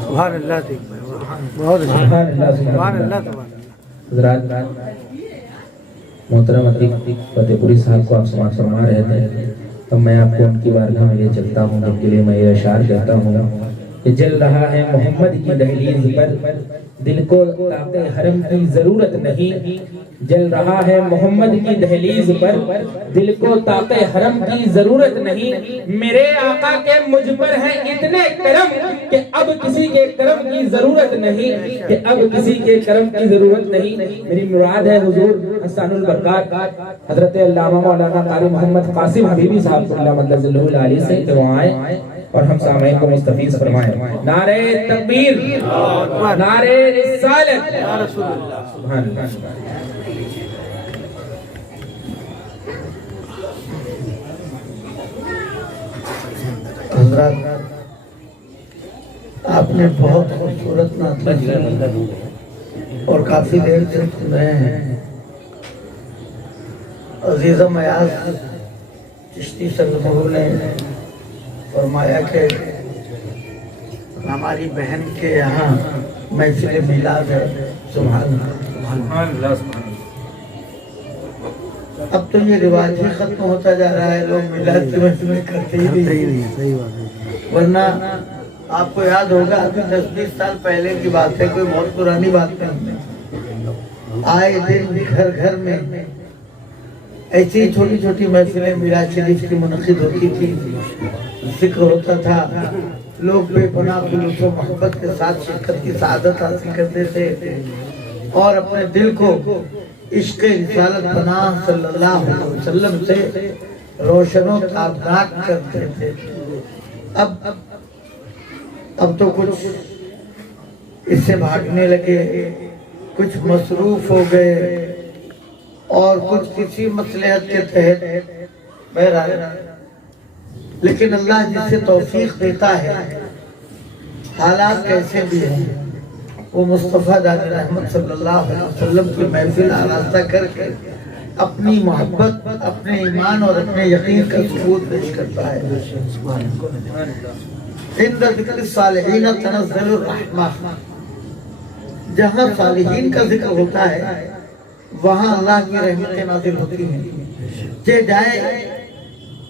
سبحان اللہ ٹھیک ہے بہت اچھا سبحان اللہ سبحان اللہ سبحان اللہ حضرات محترم عتیق فتح پوری صاحب کو آپ سماعت فرما رہے تھے تو میں آپ کو ان کی بارگاہ میں یہ چلتا ہوں جن کے لیے میں یہ اشعار کہتا ہوں کہ جل رہا ہے محمد کی دہلیز پر دل کو طاق حرم کی ضرورت نہیں جل رہا ہے محمد کی دہلیز پر دل کو طاق حرم کی ضرورت نہیں میرے آقا کے مجھ پر ہے اتنے کرم کہ اب کسی کے کرم کی ضرورت نہیں کہ اب کسی کے کرم کی ضرورت نہیں میری مراد ہے حضور حسان البرکات حضرت علامہ مولانا قاری محمد قاسم حبیبی صاحب اللہ مدد اللہ علیہ سے کہ وہ آئیں اور ہم سامعین کو مستفیض فرمائیں نعرہ تکبیر نعرہ رسالت سبحان اللہ حضرات آپ نے بہت خوبصورت نعت اور کافی دیر سے سن رہے ہیں عزیزم ایاز چشتی سنگھو نے فرمایا کہ ہماری بہن کے یہاں محفل میلاد ہے سبحان اللہ اب تو یہ رواج بھی ختم ہوتا جا رہا ہے لوگ میلاد کی محفلیں کرتے ہی نہیں ورنہ آپ کو یاد ہوگا ابھی 10-20 سال پہلے کی بات ہے کوئی بہت پرانی بات نہیں آئے دن گھر گھر میں ایسی چھوٹی چھوٹی محفلیں میلاد شریف کی منعقد ہوتی تھی ذکر ہوتا تھا لوگ بے پناہ خلوص و محبت کے ساتھ شرکت کی سعادت حاصل کرتے تھے اور اپنے دل کو عشق رسالت پناہ صلی اللہ علیہ وسلم سے روشن و تابناک کرتے تھے اب تو کچھ اس سے بھاگنے لگے کچھ مصروف ہو گئے اور کچھ کسی مصلحت کے تحت بہرحال لیکن اللہ جسے توفیق دیتا ہے حالات کیسے بھی ہیں وہ مصطفیٰ جان رحمت صلی اللہ علیہ وسلم کی محفل آراستہ کر کے اپنی محبت، اپنے ایمان اور اپنے یقین کا ثبوت پیش کرتا ہے۔ عند ذکر الصالحین تنزل الرحمہ، جہاں صالحین کا ذکر ہوتا ہے وہاں اللہ کی رحمتیں نازل ہوتی ہیں۔ یہ جائے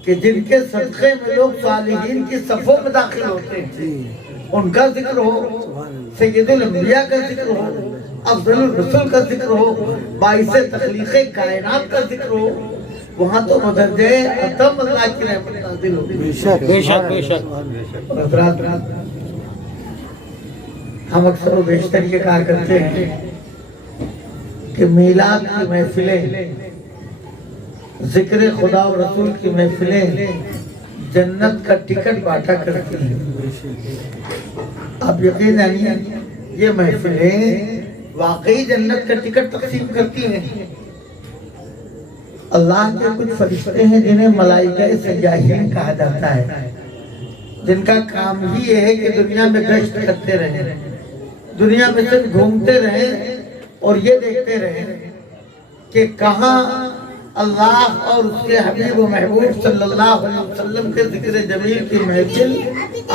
کہ جن کے صدقے میں لوگ صالحین کی صفوں میں داخل ہوتے ہیں ان کا ذکر ہو، سید الانبیاء کا ذکر ہو، افضل الرسول کا ذکر ہو، باعث تخلیق کائنات کا ذکر ہو، وہاں تو مدرجہ اتم اللہ کی رحمت نازل ہوتی ہے۔ بے شک بے شک۔ اور حضرات، ہم اکثر و بیشتر یہ کہا کرتے ہیں کہ میلاد کی محفلیں، ذکر خدا و رسول کی محفلیں جنت کا ٹکٹ بانٹا کرتی ہیں۔ آپ یقین جانیے یہ محفلیں واقعی جنت کا ٹکٹ تقسیم کرتی ہیں۔ اللہ کے کچھ فرشتے ہیں جنہیں ملائکہ سیاحین کہا جاتا ہے، جن کا کام ہی یہ ہے کہ دنیا میں گشت کرتے رہیں، دنیا میں صرف گھومتے رہیں اور یہ دیکھتے رہیں کہ کہاں اللہ اور اس کے حبیب و محبوب صلی اللہ علیہ وسلم کے ذکر جمیل کی محفل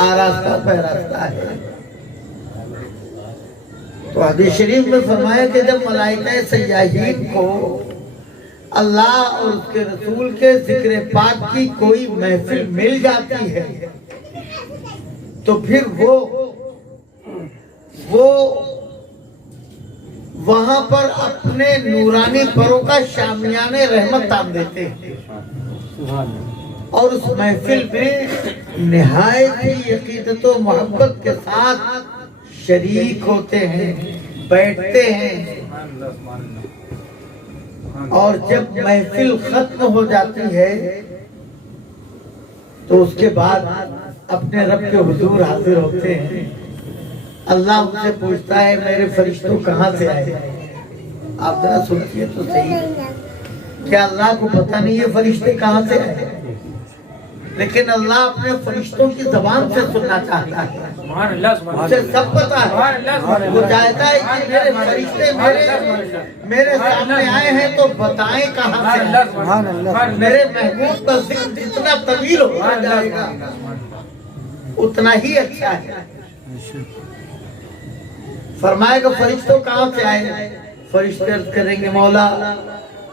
آراستہ پیراستہ ہے۔ تو حدیث شریف میں فرمایا کہ جب ملائکہ سیاحین کو اللہ اور اس کے رسول کے ذکر پاک کی کوئی محفل مل جاتی ہے تو پھر وہ وہاں پر اپنے نورانی پروں کا شامیان رحمت تان دیتے ہیں اور اس محفل میں نہایت ہی عقیدت و محبت کے ساتھ شریک ہوتے ہیں، بیٹھتے ہیں، اور جب محفل ختم ہو جاتی ہے تو اس کے بعد اپنے رب کے حضور حاضر ہوتے ہیں۔ اللہ ان سے پوچھتا ہے میرے فرشتوں کہاں سے آئے؟ آپ ذرا سنیے تو صحیح، کیا اللہ کو پتہ نہیں یہ فرشتے کہاں سے آئے؟ لیکن اللہ اپنے فرشتوں کی زبان سے سننا چاہتا ہے، اسے سب پتا ہے۔ وہ چاہتا ہے کہ میرے فرشتے میرے سامنے آئے ہیں تو بتائیں کہاں سے آئے۔ میرے محبوب کا ذکر جتنا طویل ہوتا جائے گا اتنا ہی اچھا ہے۔ فرمائے گا فرشتوں کہاں سے آئے؟ فرشتے عرض کریں گے مولا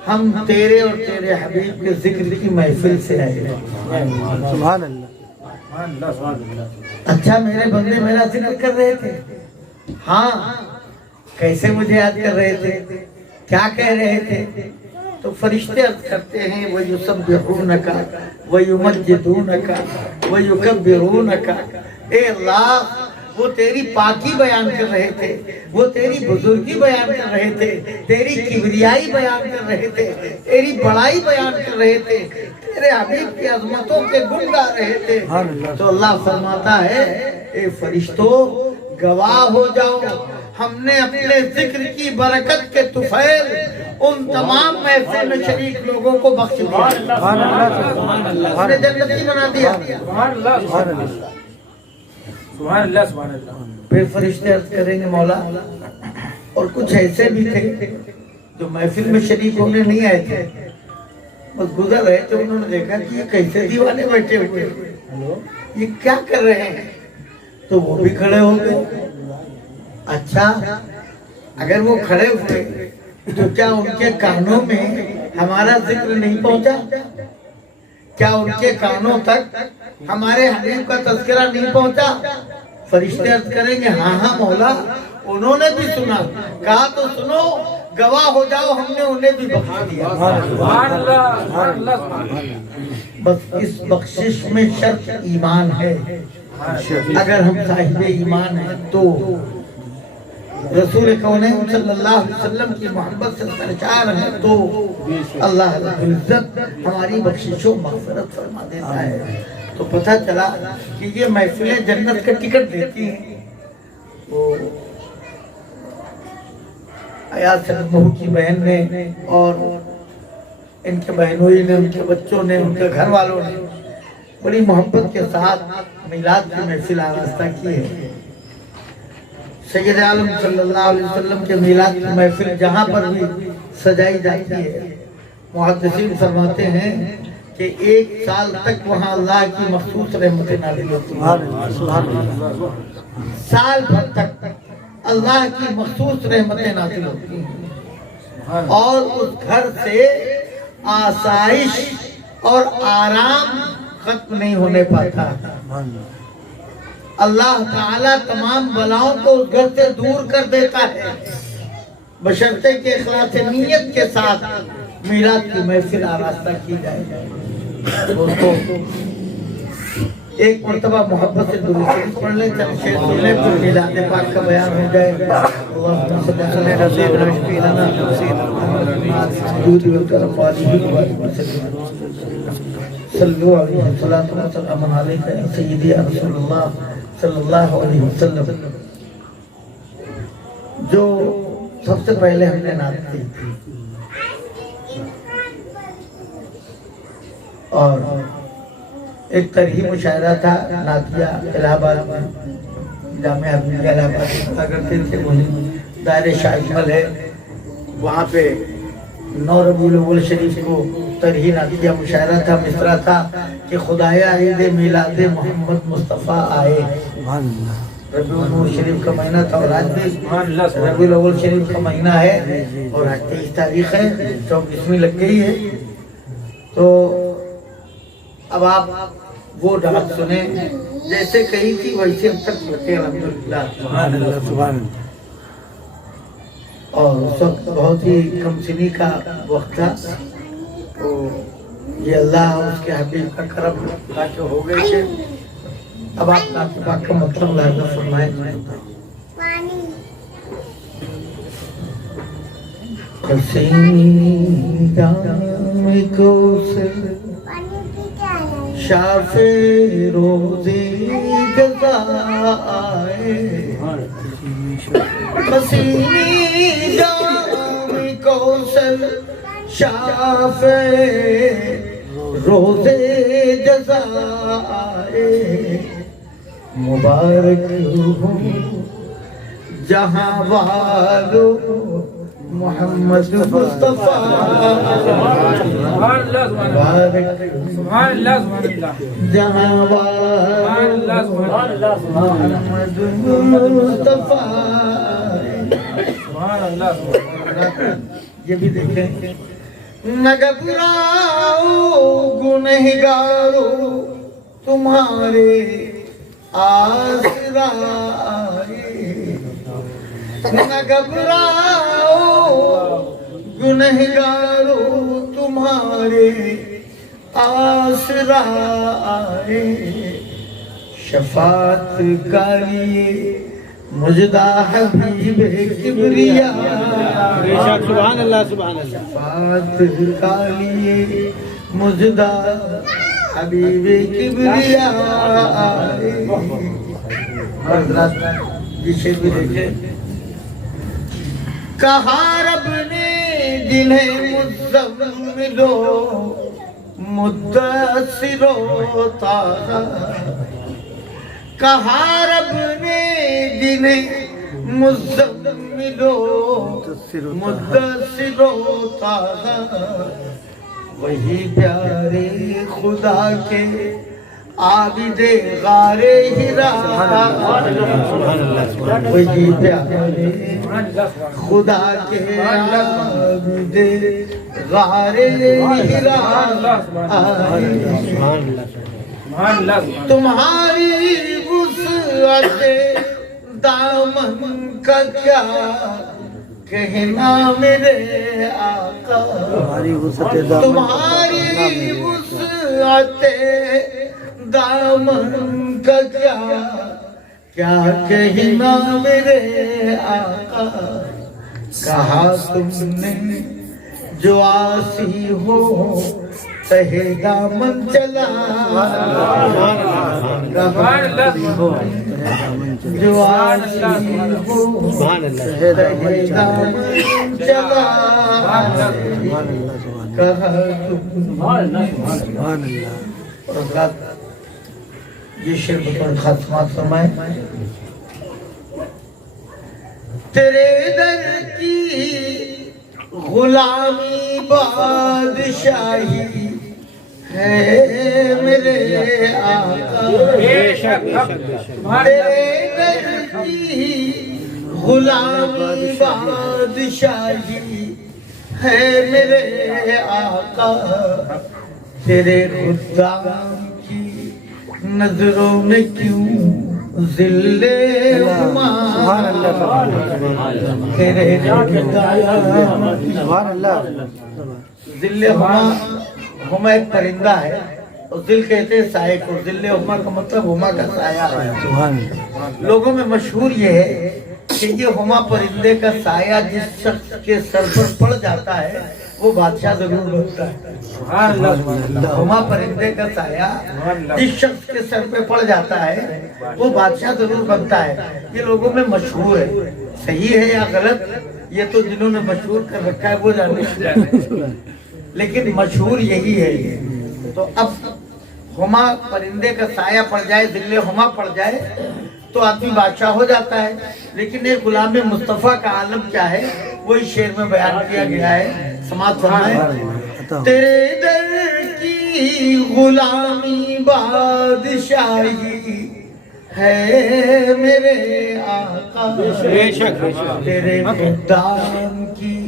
ہم تیرے اور تیرے حبیب کے ذکر کی محفل سے آئے۔ سبحان اللہ۔ اچھا میرے بندے میرا ذکر کر رہے تھے؟ ہاں، کیسے مجھے یاد کر رہے تھے؟ کیا کہہ رہے تھے؟ تو فرشتے عرض کرتے ہیں وَيُسَبِّحُونَكَ وَيُمَجِّدُونَكَ وَيُكَبِّرُونَكَ۔ اے اللہ، وہ تیری پاکی بیان کر رہے تھے، وہ تیری بزرگی بیان کر رہے تھے، تیری کبریائی بیان کر رہے تھے، تیری بڑائی بیان کر رہے تھے، تیرے حبیب کی عظمتوں کے گن گا رہے تھے۔ تو اللہ فرماتا ہے اے فرشتوں گواہ ہو جاؤ، ہم نے اپنے ذکر کی برکت کے طفیل ان تمام محفل میں شریک لوگوں کو بخش دیا، ہم نے جنتی بنا دیا۔ سبحان اللہ سبحان اللہ۔ پھر فرشتے عرض کریں گے مولا اور کچھ ایسے بھی تھے جو محفل میں شریک ہونے نہیں آئے تھے، بس گزر رہے تھے، انہوں نے دیکھا کہ یہ کیسے دیوانے بیٹھے ہوئے، یہ کیا کر رہے ہیں، تو وہ بھی کھڑے ہو گئے۔ اچھا اگر وہ کھڑے ہوئے تو کیا ان کے کانوں میں ہمارا ذکر نہیں پہنچا؟ کیا ان کے کانوں تک ہمارے حبیب کا تذکرہ نہیں پہنچا؟ فرشتے عرض کریں گے ہاں ہاں مولا، انہوں نے بھی سنا۔ کہا تو سنو، گواہ ہو جاؤ، ہم نے انہیں بھی بخش دیا۔ بس اس بخشش میں شرط ایمان ہے۔ اگر ہم صاحب ایمان ہیں تو رسول کونین صلی اللہ علیہ وسلم کی محبت سے سرشار ہیں تو اللہ رب العزت ہماری بخشش و مغفرت فرما دیتا ہے۔ تو پتہ چلا کہ یہ محفلیں جنت کا ٹکٹ دیتی ہیں۔ وہ آیات سے بہو کی بہن نے اور ان کے بہنوئی نے، ان کے بچوں نے، ان کے گھر والوں نے بڑی محبت کے ساتھ میلاد کی محفل آراستہ کی ہے۔ سید عالم صلی اللہ علیہ وسلم کے میلاد کی محفل جہاں پر بھی سجائی جاتی ہے محدثین فرماتے ہیں کہ 1 سال تک وہاں اللہ کی مخصوص رحمتیں نازل ہوتی ہیں. سال بھر تک اللہ کی مخصوص رحمتیں نازل ہوتی ہیں اور اس گھر سے آسائش اور آرام ختم نہیں ہونے پاتا. اللہ تعالیٰ تمام بلاؤں کو اس گھر سے دور کر دیتا ہے بشرطے کہ اخلاص نیت کے ساتھ میلاد کی محفل آراستہ کی جائے. دوستو ایک مرتبہ محبت سے درود شریف پڑھ لیں، چند شعر سن لیں، پھر میلاد پاک کا بیان ہو جائے. اللہم صلی علی سیدنا محمد وعلیہ وسلم صلو علیہ وسلم علیہ سیدی رسول اللہ صلی اللہ علیہ وسلم. جو سب سے پہلے ہم نے نعت کی تھی اور ایک ترغیب مشاعرہ تھا نعتیہ الہ آباد میں جامعہ الہ آباد میں کرتے تھے. وہی دائر شاہجمل ہے، وہاں پہ 9 ربیع الاول شریف کو ترغیب نعتیہ مشاعرہ تھا. مصرع تھا کہ خدایا عید میلاد محمد مصطفیٰ آئے. ربیع الاول شریف کا مہینہ تھا اور آج بھی ربیع الاول شریف کا مہینہ ہے اور آج 23 تاریخ ہے، 24ویں لگ گئی ہے. تو اب آپ وہ نعت سنیں جیسے کہی تھی ویسے اب تک سنتے ہیں الحمدللہ. اور اس وقت بہت ہی کم سنی کا وقت تھا تو یہ اللہ اس کے حبیب کا کرم تاکہ ہو گئے تھے. اب آپ نعت پاک کا مطلب لاحظہ فرمائیں. قصیدہ کو سے شاف روزی جزا آئے، قصیدہ کوثر شاف روزے جزا آئے. مبارک ہو جہاں والو محمد مصطفیٰ، مبارک جہاں والو محمد مصطفیٰ. یہ بھی دیکھیں. نہ گھبراؤ گنہگارو تمہارے آسرا آئے، نہ گھبراؤ گنہگارو تمہارے آسرا آئے. شفاعت کا لیے مجدہ حبیب کبریا، سبحان اللہ سبحان اللہ. شفاعت کا لیے مجدہ حبیب کبریا آئے. حضرات یہ شعر بھی دیکھیں. کہا رب نے جنہیں مزملو مدثرو طاہا، کہا رب نے جنہیں مزملو مدثرو طاہا، وہی پیارے خدا کے عابد غار ہرا، وہی پیارے خدا کے عابد غار ہرا آئے. تمہاری وسعت دامن کا کیا کہنا میرے آقا، تمہاری وسعت دامن کا کیا کہنا میرے آقا. کہا تم نے جو آسی ہو تہے دامن چلا، جو آسی ہو تہے دامن چلا، کہا تم. یہ شعر بطور خاتمات فرمائے. تیرے در کی غلامی بادشاہی ہے میرے آقا، تیرے در کی غلامی بادشاہی ہے میرے آقا، تیرے خدام کی نظروں میں کیوں ذل ہما، تیرے خدام کی ذل ہما ایک پرندہ ہے، اور ذل کہتے ہیں سائے کو، ذل ہما کا مطلب ہما کا سایہ ہے۔ لوگوں میں مشہور یہ ہے کہ یہ ہما پرندے کا سایہ جس شخص کے سر پر پڑ جاتا ہے وہ بادشاہ ضرور بنتا ہے۔ ہما پرندے کا سایہ جس شخص کے سر پہ پڑ جاتا ہے وہ بادشاہ ضرور بنتا ہے۔ یہ لوگوں میں مشہور ہے، صحیح ہے یا غلط یہ تو جنہوں نے مشہور کر رکھا ہے وہ جانے، لیکن مشہور یہی ہے۔ تو اب ہما پرندے کا سایہ پڑ جائے، ذل ہما پڑ جائے تو آدمی بادشاہ ہو جاتا ہے۔ لیکن ایک غلام مصطفیٰ کا عالم کیا ہے وہ اس شعر میں بیان کیا گیا ہے، سماعت فرمائیں۔ تیرے در کی غلامی بادشاہی ہے میرے آقا، تیرے خدام کی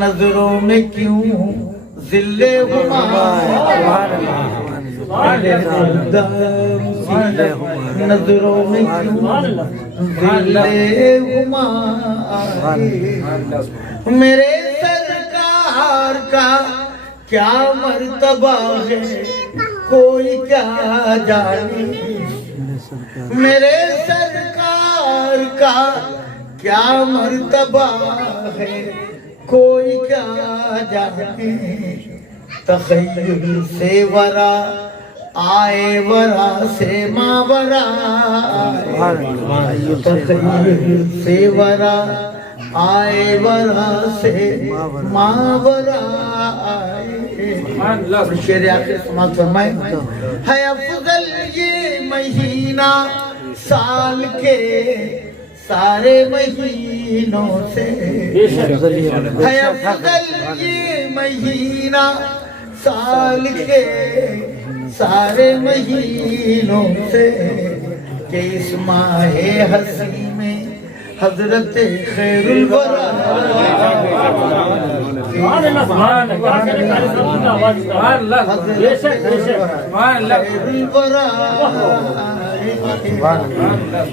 نظروں میں کیوں ذل ہما، تیرے خدام کی نظروں میں کیوں ذل ہما، میرے سرکار کا کیا مرتبہ ہے کوئی کیا جانے، میرے سرکار کا کیا مرتبہ ہے کوئی کیا جانے، تخیل سے ورا آئے ورا سے ماورا، تخیل سے ورا آئے ورا سے ماورا آئے۔ شعر آخر سماعت فرمائے۔ ہے افضل یہ مہینہ سال کے سارے مہینوں سے، ہے افضل یہ مہینہ سال کے سارے مہینوں سے، کہ اس ماہ ہنسی میں حضرت خیر الورا،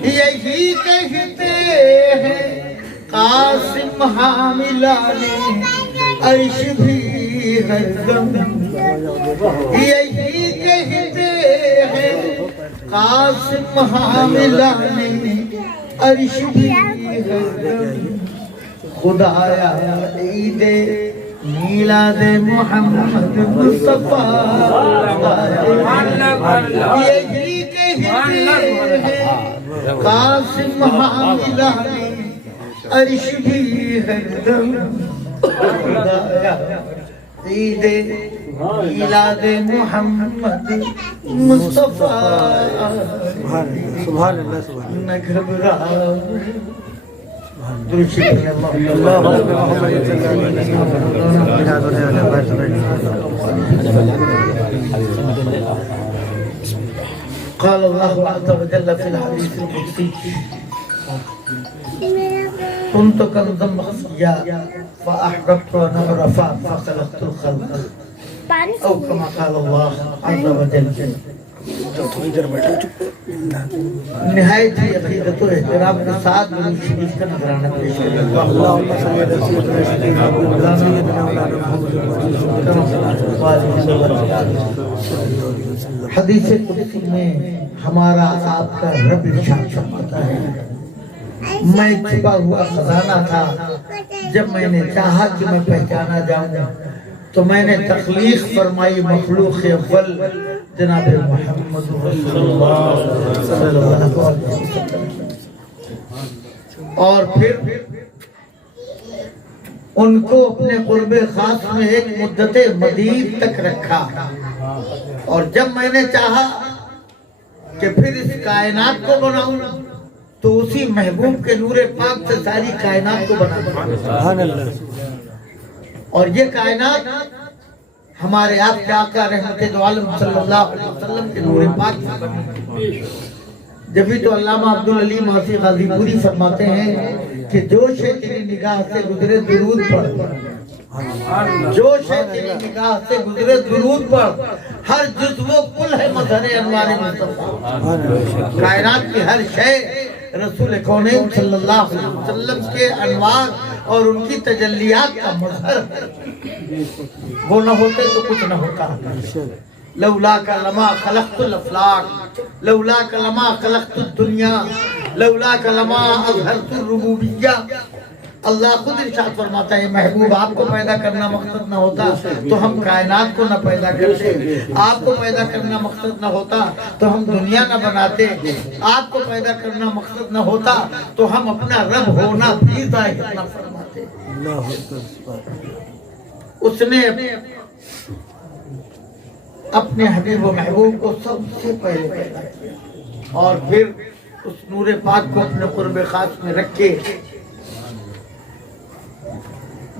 یہی کہتے ہیں قاسم حاملان عرش بھی ہر دم، یہی کہتے ہیں قاسم حاملان عرش بھی ہر دم، خدایا عید میلاد محمد مصطفیٰ، یہی کہتے ہیں قاسم حاملان عرش بھی ہر دم، خدایا عید میلاد محمد مصطفیٰ، سبحان اللہ نہ گھبرا درود قال الله عز وجل في الحديث القدسي كنت كنزا مخفيا فأحببت أن أعرف فخلقت الخلق، أو كما قال الله عز وجل۔ نہایت ہی عقیدت و احترام کے ساتھ نبی شریف کا نذرانہ پیش کریں۔ حدیث قدسی میں ہمارا آپ کا رب ارشاد فرماتا ہے، میں چھپا ہوا خزانہ تھا، جب میں نے چاہا کہ میں پہچانا جاؤں تو میں نے تخلیق فرمائی مخلوق اول جناب محمد رسول اللہ صلی اللہ علیہ وسلم، اور پھر ان کو اپنے قرب خاص میں ایک مدت مدید تک رکھا، اور جب میں نے چاہا کہ پھر اس کائنات کو بناؤں تو اسی محبوب کے نور پاک سے ساری کائنات کو بنا دیا۔ اور یہ کائنات ہمارے آپ کے آقا رحمت دو عالم صلی اللہ علیہ وسلم کے نور پاک سے بنی. جبھی تو علامہ عبدالعلیم آصف غازی پوری فرماتے ہیں کہ جو شے تیری نگاہ سے گزرے درود پڑھ، جو شے تیری نگاہ سے گزرے درود پڑھ، ہر جزو کل ہے مظہر انوار مصطفیٰ. کائنات کی ہر شے رسول کونین صلی اللہ علیہ وسلم کے انوار اور ان کی تجلیات کا مظہر ہے. وہ نہ ہوتے تو کچھ نہ ہوتا. لولاک لما خلقت الافلاک، لولاک لما خلقت الدنیا، لولاک لما اظہرت الربوبیہ. اللہ خود ارشاد فرماتا ہے محبوب آپ کو پیدا کرنا مقصد نہ ہوتا تو ہم کائنات کو نہ پیدا کرتے، آپ کو پیدا کرنا مقصد نہ ہوتا تو ہم دنیا نہ بناتے، آپ کو پیدا کرنا مقصد نہ ہوتا تو ہم اپنا رب ہونا بھی ظاہر نہ فرماتے. اس نے اپنے حبیب و محبوب کو سب سے پہلے پیدا کیا اور پھر اس نور پاک کو اپنے قرب خاص میں رکھ کے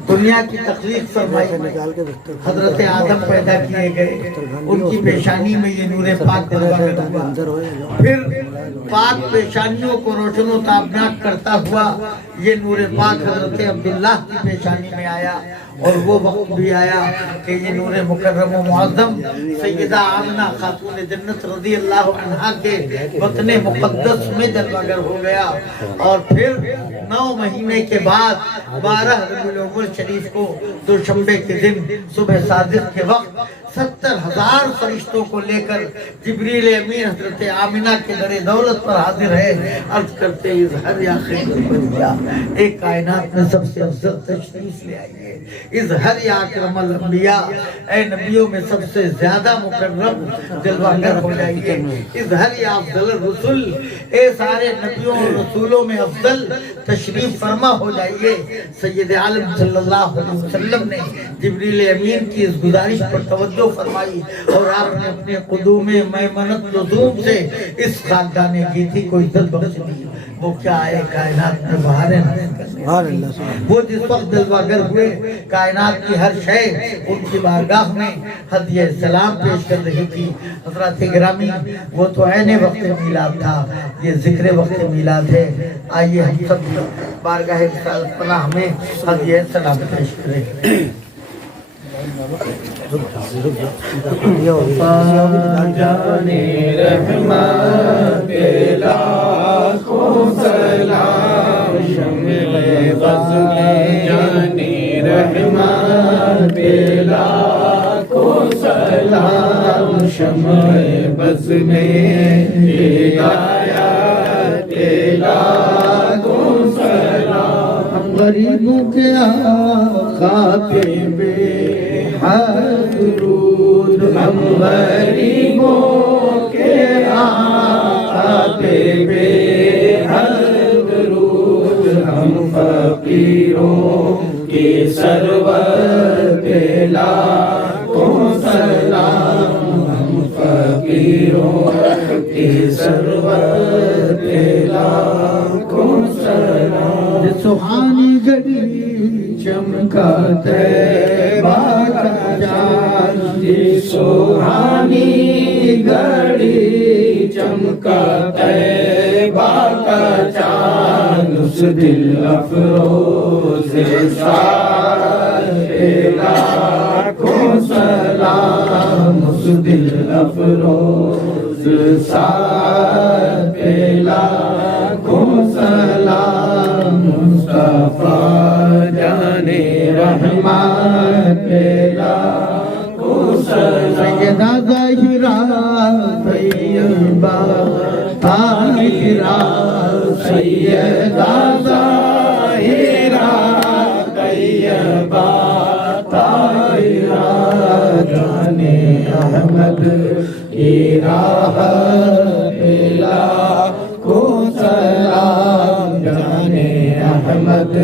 دنیا کی تخلیق فرمائی. حضرت آدم پیدا کیے گئے، ان کی پیشانی میں یہ نور پاک دلواغر ہوا. پھر پاک پیشانیوں کو روشن و تابناک کرتا ہوا یہ نور پاک حضرت عبداللہ کی پیشانی میں آیا. اور وہ وقت بھی آیا کہ یہ نور مکرم و معظم سیدہ آمنہ خاتون جنت رضی اللہ عنہا کے وطن مقدس میں جلوگر ہو گیا. اور پھر 9 مہینے کے بعد 12 ربیع الاول شریف کو دوشنبے کے دن صبح صادق کے وقت 70,000 فرشتوں کو لے کر جبریل امین حضرت آمنہ کے در دولت پر حاضر ہے. عرض کرتے اظہر یا خیر البریہ، ایک کائنات میں سب سے افضل تشریف لے آئیے. اظہر یا اکرم الانبیاء، اے نبیوں میں سب سے زیادہ مکرم جلوگر ہو جائیے. اظہر یا افضل الرسل، اے سارے نبیوں اور رسولوں میں افضل تشریف فرما ہو جائیے. سید عالم صلی اللہ علیہ وسلم نے جبریل امین کی اس گزارش پر توجہ فرمائی اور آپ نے اپنے قدوم میمنت لزوم سے اس خاندان گیتی کو عزت بخش دی. وہ کیا ہے کائنات میں بہاریں کرنے، وہ جس وقت جلوگر ہوئے کائنات کی ہر شے ان کی بارگاہ میں ہدیہ سلام پیش کر رہی تھی. حضرات گرامی وہ تو عین وقت میلاد تھا، یہ ذکر وقت میلاد ہے. آئیے ہم سب بارگاہ رسالت پناہ میں ہدیہ سلام پیش کریں. جانے رحمت کے لاکھوں سلام، شمع بز میں جانے رحمت کے لاکھوں سلام، شمع بز میں ہدایت کے لاکھوں سلام. غریبوں کے آقا پہ بے حد درود، ہم غریبوں کے آقا پہ بے حد درود، ہم فقیروں کی سرور پہ لاکھوں سلام، ہم فقیروں کی سرور پہ لاکھوں سلام. سبحانی گھڑی چمکا طیبہ کا چاند، سبحانی گھڑی چمکا طیبہ کا چاند، اس دل افروز سال پہ لاکھوں سلام، اس دل افروز سال پہ لاکھوں سلام. مصطفیٰ جانے رحمت پہ لاکھوں سلام. سیدہ ظاہرہ طیبہ طاہرہ، سیدہ ظاہرہ طیبہ طاہرہ، جانے احمد کی راہ پہ لاکھوں سلام، جانے احمد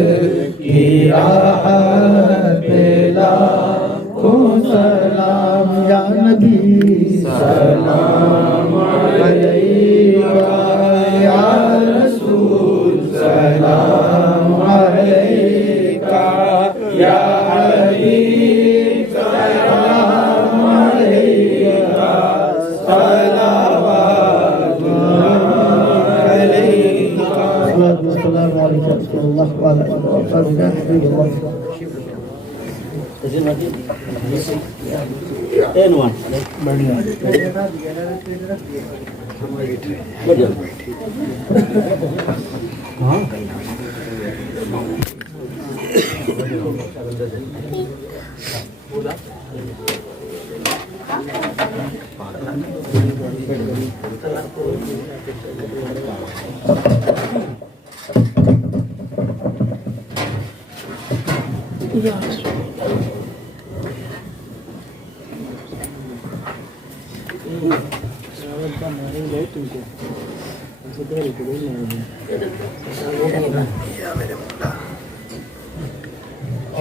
کی راہ پہ لاکھوں سلام. یا نبی سلام علیکہ، یا سلام علیکہ، یا حبیب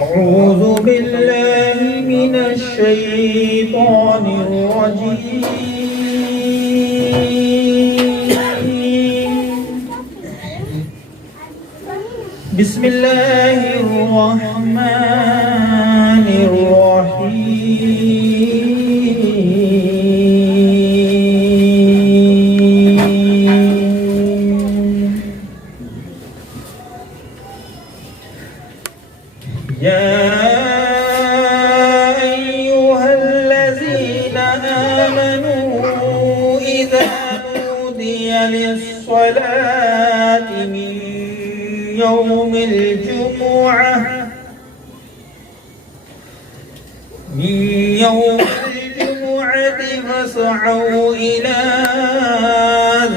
أعوذ بالله من الشيطان الرجيم. بسم الله الرحمن الرحيم. يا أيها الذين آمنوا إذا نودي للصلاة من يوم الجمعة فاسعوا إلى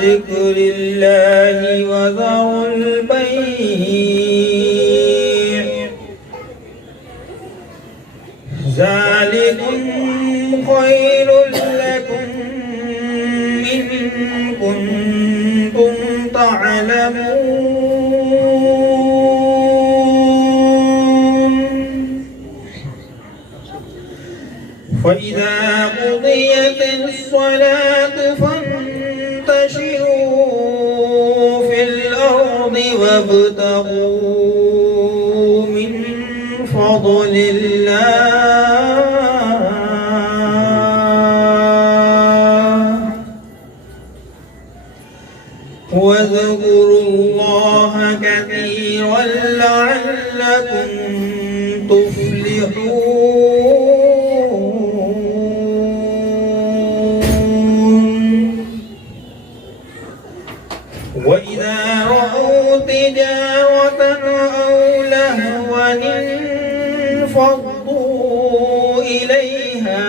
ذكر الله وذروا البيع ذلكم خير لكم إن كنتم تعلمون. فإذا قضيت الصلاة فانتشروا في الأرض وابتغوا من فضل الله واذكروا الله كثيرا لعلكم تفلحون. وإذا رأوا تجارة أو لهوا انفضوا إليها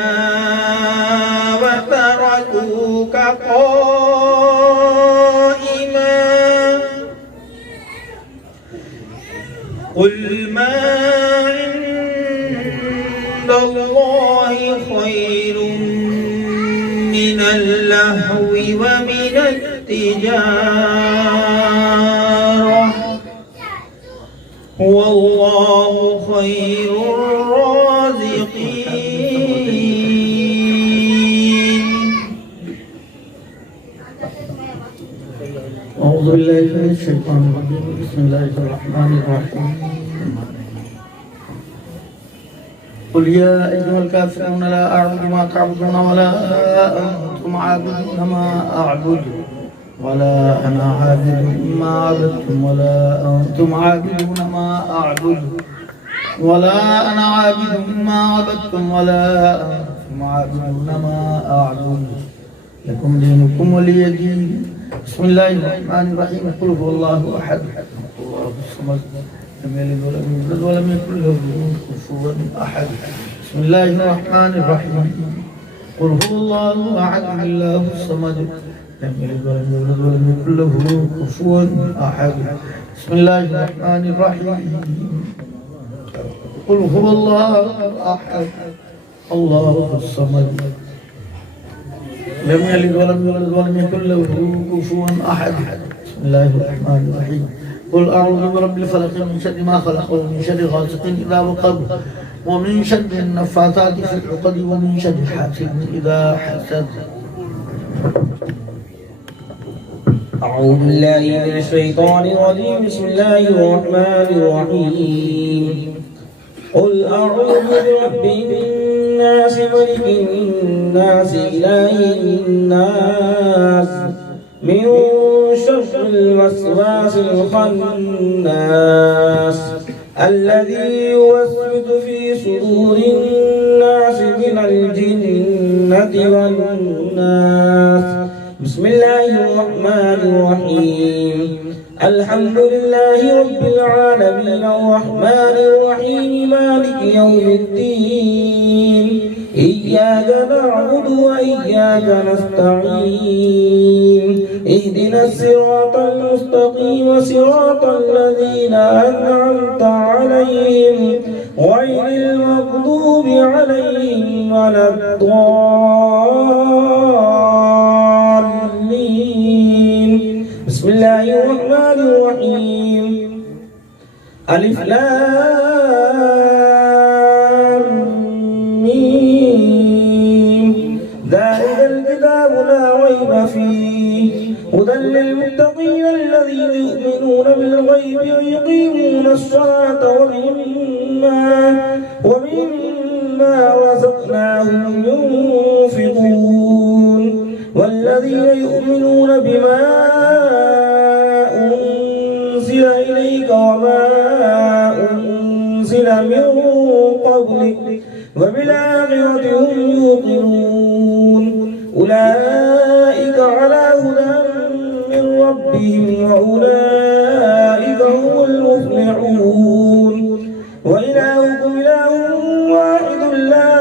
وتركوك قائما. قل ما عند الله خير من اللهو ومن التجارة والله خير الرازقين. أعوذ بالله من الشيطان الرجيم. بسم الله الرحمن الرحيم. قل يا أيها الكافرون لا أعبد ما تعبدون ولا أنتم عابدون ما أعبد ولا أنا عابد ما عبدتم ولا أنتم عابدون ما أعبد ولا أنا عابد ما عبدتم ولا أنتم عابدون ما أعبد لكم دينكم ولي دين. بسم الله الرحمن الرحيم. قل هو الله أحد الله الصمد لم يلد ولم يولد ولم يكن له كفوا أحد. بسم الله الرحمن الرحيم. قل هو الله أحد الله الصمد لم يلد ولم يولد ولم يكن له كفوا أحد. بسم الله الرحمن الرحيم. قل هو الله أحد الله الصمد لم يلد ولم يولد ولم يكن له كفوا أحد. بسم الله الرحمن الرحيم. قل أعوذ برب الفلق من شر ما خلق ومن شر غاسق إذا وقب ومن شر النفاثات في العقد ومن شر حاسد إذا حسد. أعوذ بالله من الشيطان الرجيم. بسم الله الرحمن الرحيم. قل أعوذ برب الناس ملك الناس إله الناس من شر الوسواس الخناس الذي يوسوس في صدور الناس من الجنة الجنة والناس. بسم الله الرحمن الرحيم. الحمد لله رب العالمين الرحمن الرحيم مالك يوم الدين. إياك نعبد وإياك نستعين. اهدنا الصراط المستقيم صراط الذين أنعمت عليهم غير المغضوب عليهم ولا الضالين. بسم الله الرحمن الرحيم. ألف لام ميم. ذلك الكتاب لا ريب فيه هدى للمتقين الذين يؤمنون بالغيب ويقيمون الصلاة ومما رزقناهم ينفقون. والذين يؤمنون بما أنزل إليك وما أنزل من قبلك وبالآخرة هم يوقنون. أولئك على هدى من ربهم وأولئك هم المفلحون. وإلهكم إله واحد لا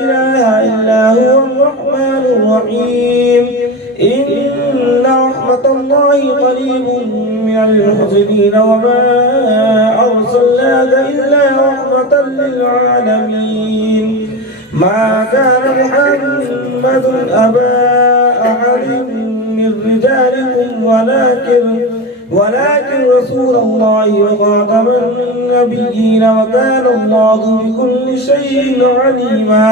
إله إلا هو الرحمن الرحيم. إن رحمة الله قريب من المحسنين وما أرسلناك إلا رحمة للعالمين. ما كان محمد أبا أحد من رجالكم ولكن رسول الله وخاتم النبيين وكان الله بكل شيء عليما.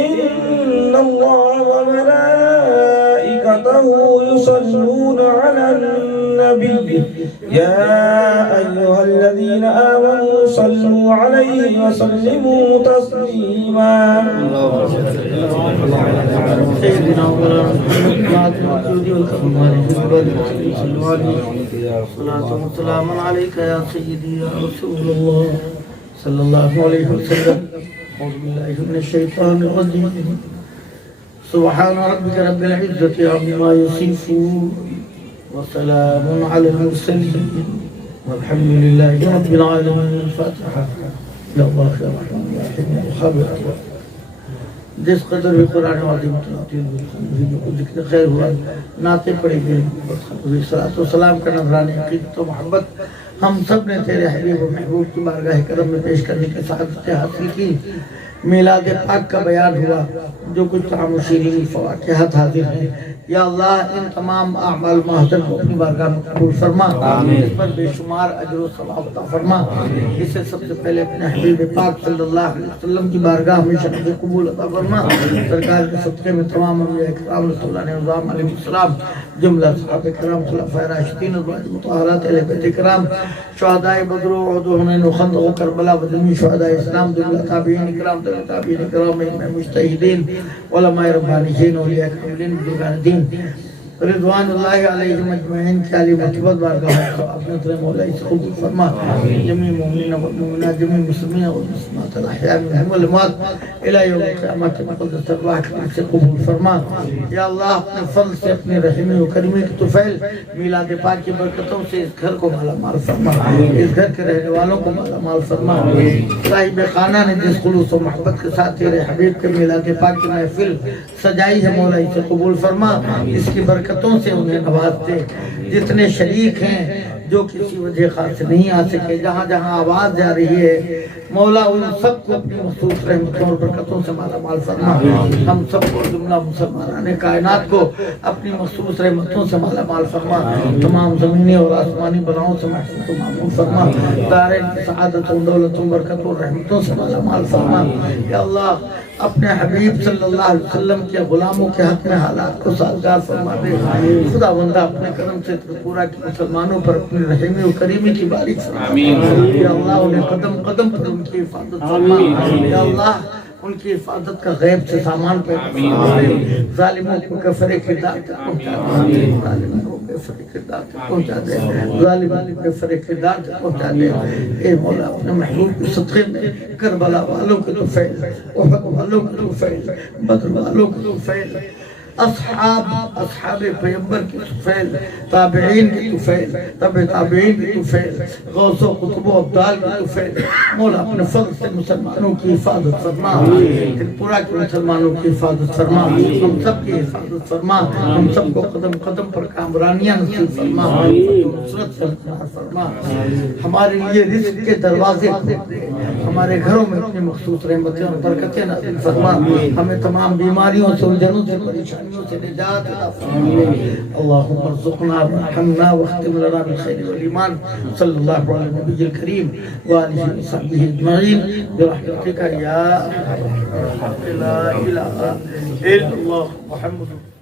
إن الله وملائكته يصلون على النبي يا أيها الذين آمنوا صلوا عليه وسلموا تسليما. سلام عليك يا سيدي يا رسول الله صلى الله عليه وسلم. أعوذ بالله من الشيطان الرجيم. سبحان ربك رب العزة عما يصفون وسلام على المرسلين والحمد لله رب العالمين. الفاتحة. يا الله يا رحمن يا رحيم يا خبر. جس قدر بھی قرآن عظیم ذکر خیر ہوا نعتیں پڑھی گئی صلاۃ و سلام کا نذرانہ عقیدت و محبت ہم سب نے تیرے حبیب و محبوب کی بارگاہ کرم میں پیش کرنے کی سعادت حاصل کی. میلاد پاک کا بیان ہوا جو کچھ طعام و شیرینی فواکہات حاضر ہیں. یا اللہ ان تمام اعمال محضر کو اپنی بارگاہ میں قبول فرما. اس پر بے شمار اجر و ثواب عطا فرما. اسے سب سے پہلے اپنے حبیب پاک صلی اللہ علیہ وسلم کی بارگاہ میں شرف قبول عطا فرما. سرکار کے صدقے میں تمام انبیاء کرام رسول اللہ نظام علیہ السلام جملہ صحابہ کرام خلفائے راشدین ازواج مطہرات اہل بیت کرام شہداء بدر و احد و حنین و خندق و کربلا و جمیع شہداء اسلام جملہ تابعین کرام تابعین کرام مجتہدین علماء ربانیین اولیاء کاملین بزرگان دین رضوان اللہ علیہم اجمعین کی علی مرتبت بارگاہ اپنے طرح مولا سے قبول فرما. جميع مومنین والمؤمنات جميع مسلمین والمسلمات الاحیاء منهم والاموات الى یوم القیامت مقدس ارواح سے قبول فرما. یا اللہ اپنے فضل سے اپنے رحمی و کریمی کی طفیل میلاد پاک کی برکتوں سے اس گھر کو مالا مال فرما. اس گھر کے رہنے والوں کو مالا مال فرما. صاحب خانہ نے جس خلوص و محبت کے ساتھ تیرے حبیب کے میلاد پاک کی محفل سجائی ہے مولا سے قبول فرما. اس کی برکتوں سے انہیں نوازتے. جتنے شریک ہیں جو کسی وجہ خاص نہیں آ سکے جہاں جہاں آواز جا رہی ہے مولا ان سب کو اپنی مخصوص رحمتوں اور برکتوں سے مالا مال فرما. ہم سب کو جملہ مسلمانان کائنات کو اپنی مخصوص رحمتوں سے مالا مال فرما. تمام زمینی اور آسمانی بلاؤں سے محفوظ و معمول فرما. دارین سعادتوں دولتوں برکتوں اور رحمتوں سے مالا مال فرما. یا اللہ اپنے حبیب صلی اللہ علیہ وسلم کے غلاموں کے حق میں حالات کو سازگار فرما دے. خدا بندہ اپنے کرم سے پورا کی مسلمانوں پر اپنی رحمی و کریمی کی بارش فرما. یا اللہ انہیں قدم قدم پر ان کی حفاظت فرما. یا اللہ ان کی حفاظت کا غیب سے سامان پیدا فرما. ظالموں کو کفر کی داغ تک پہنچا. ظالموں کو بے فرق کردار تک پہنچا دے، ظالمان بے فرق کردار تک پہنچا دے۔ اے مولا اپنے محبوب کے صدقے میں کربلا والوں کے تو فیض، احد والوں کے تو فیض، بدر والوں کے تو فیض، اصحاب پیغمبر کی طفیل، تابعین کی طفیل، تابعین کی طفیل، غوث و قطب و عبدال کی طفیل، مولا اپنے فضل سے مسلمانوں کی حفاظت فرما، دل پورا کے مسلمانوں کی حفاظت فرما، ہم سب کی حفاظت فرما، ہم سب کو قدم قدم پر کامرانیاں نصیب فرما، نصرت سے ہمکنار فرما، ہمارے لیے رزق کے دروازے کھول دے، ہمارے گھروں میں اپنی مخصوص رحمتیں اور برکتیں نازل فرما، ہمیں تمام بیماریوں سے الجھنوں سے پریشانیوں سے نجات عطا فرما۔ اللہم ارزقنا وارحمنا واختم لنا بالخیر والایمان، صلی اللہ علیہ نبی الکریم وآلہ وصحبہ اجمعین برحمتک یا ارحم الراحمین، لا الہ الا اللہ محمد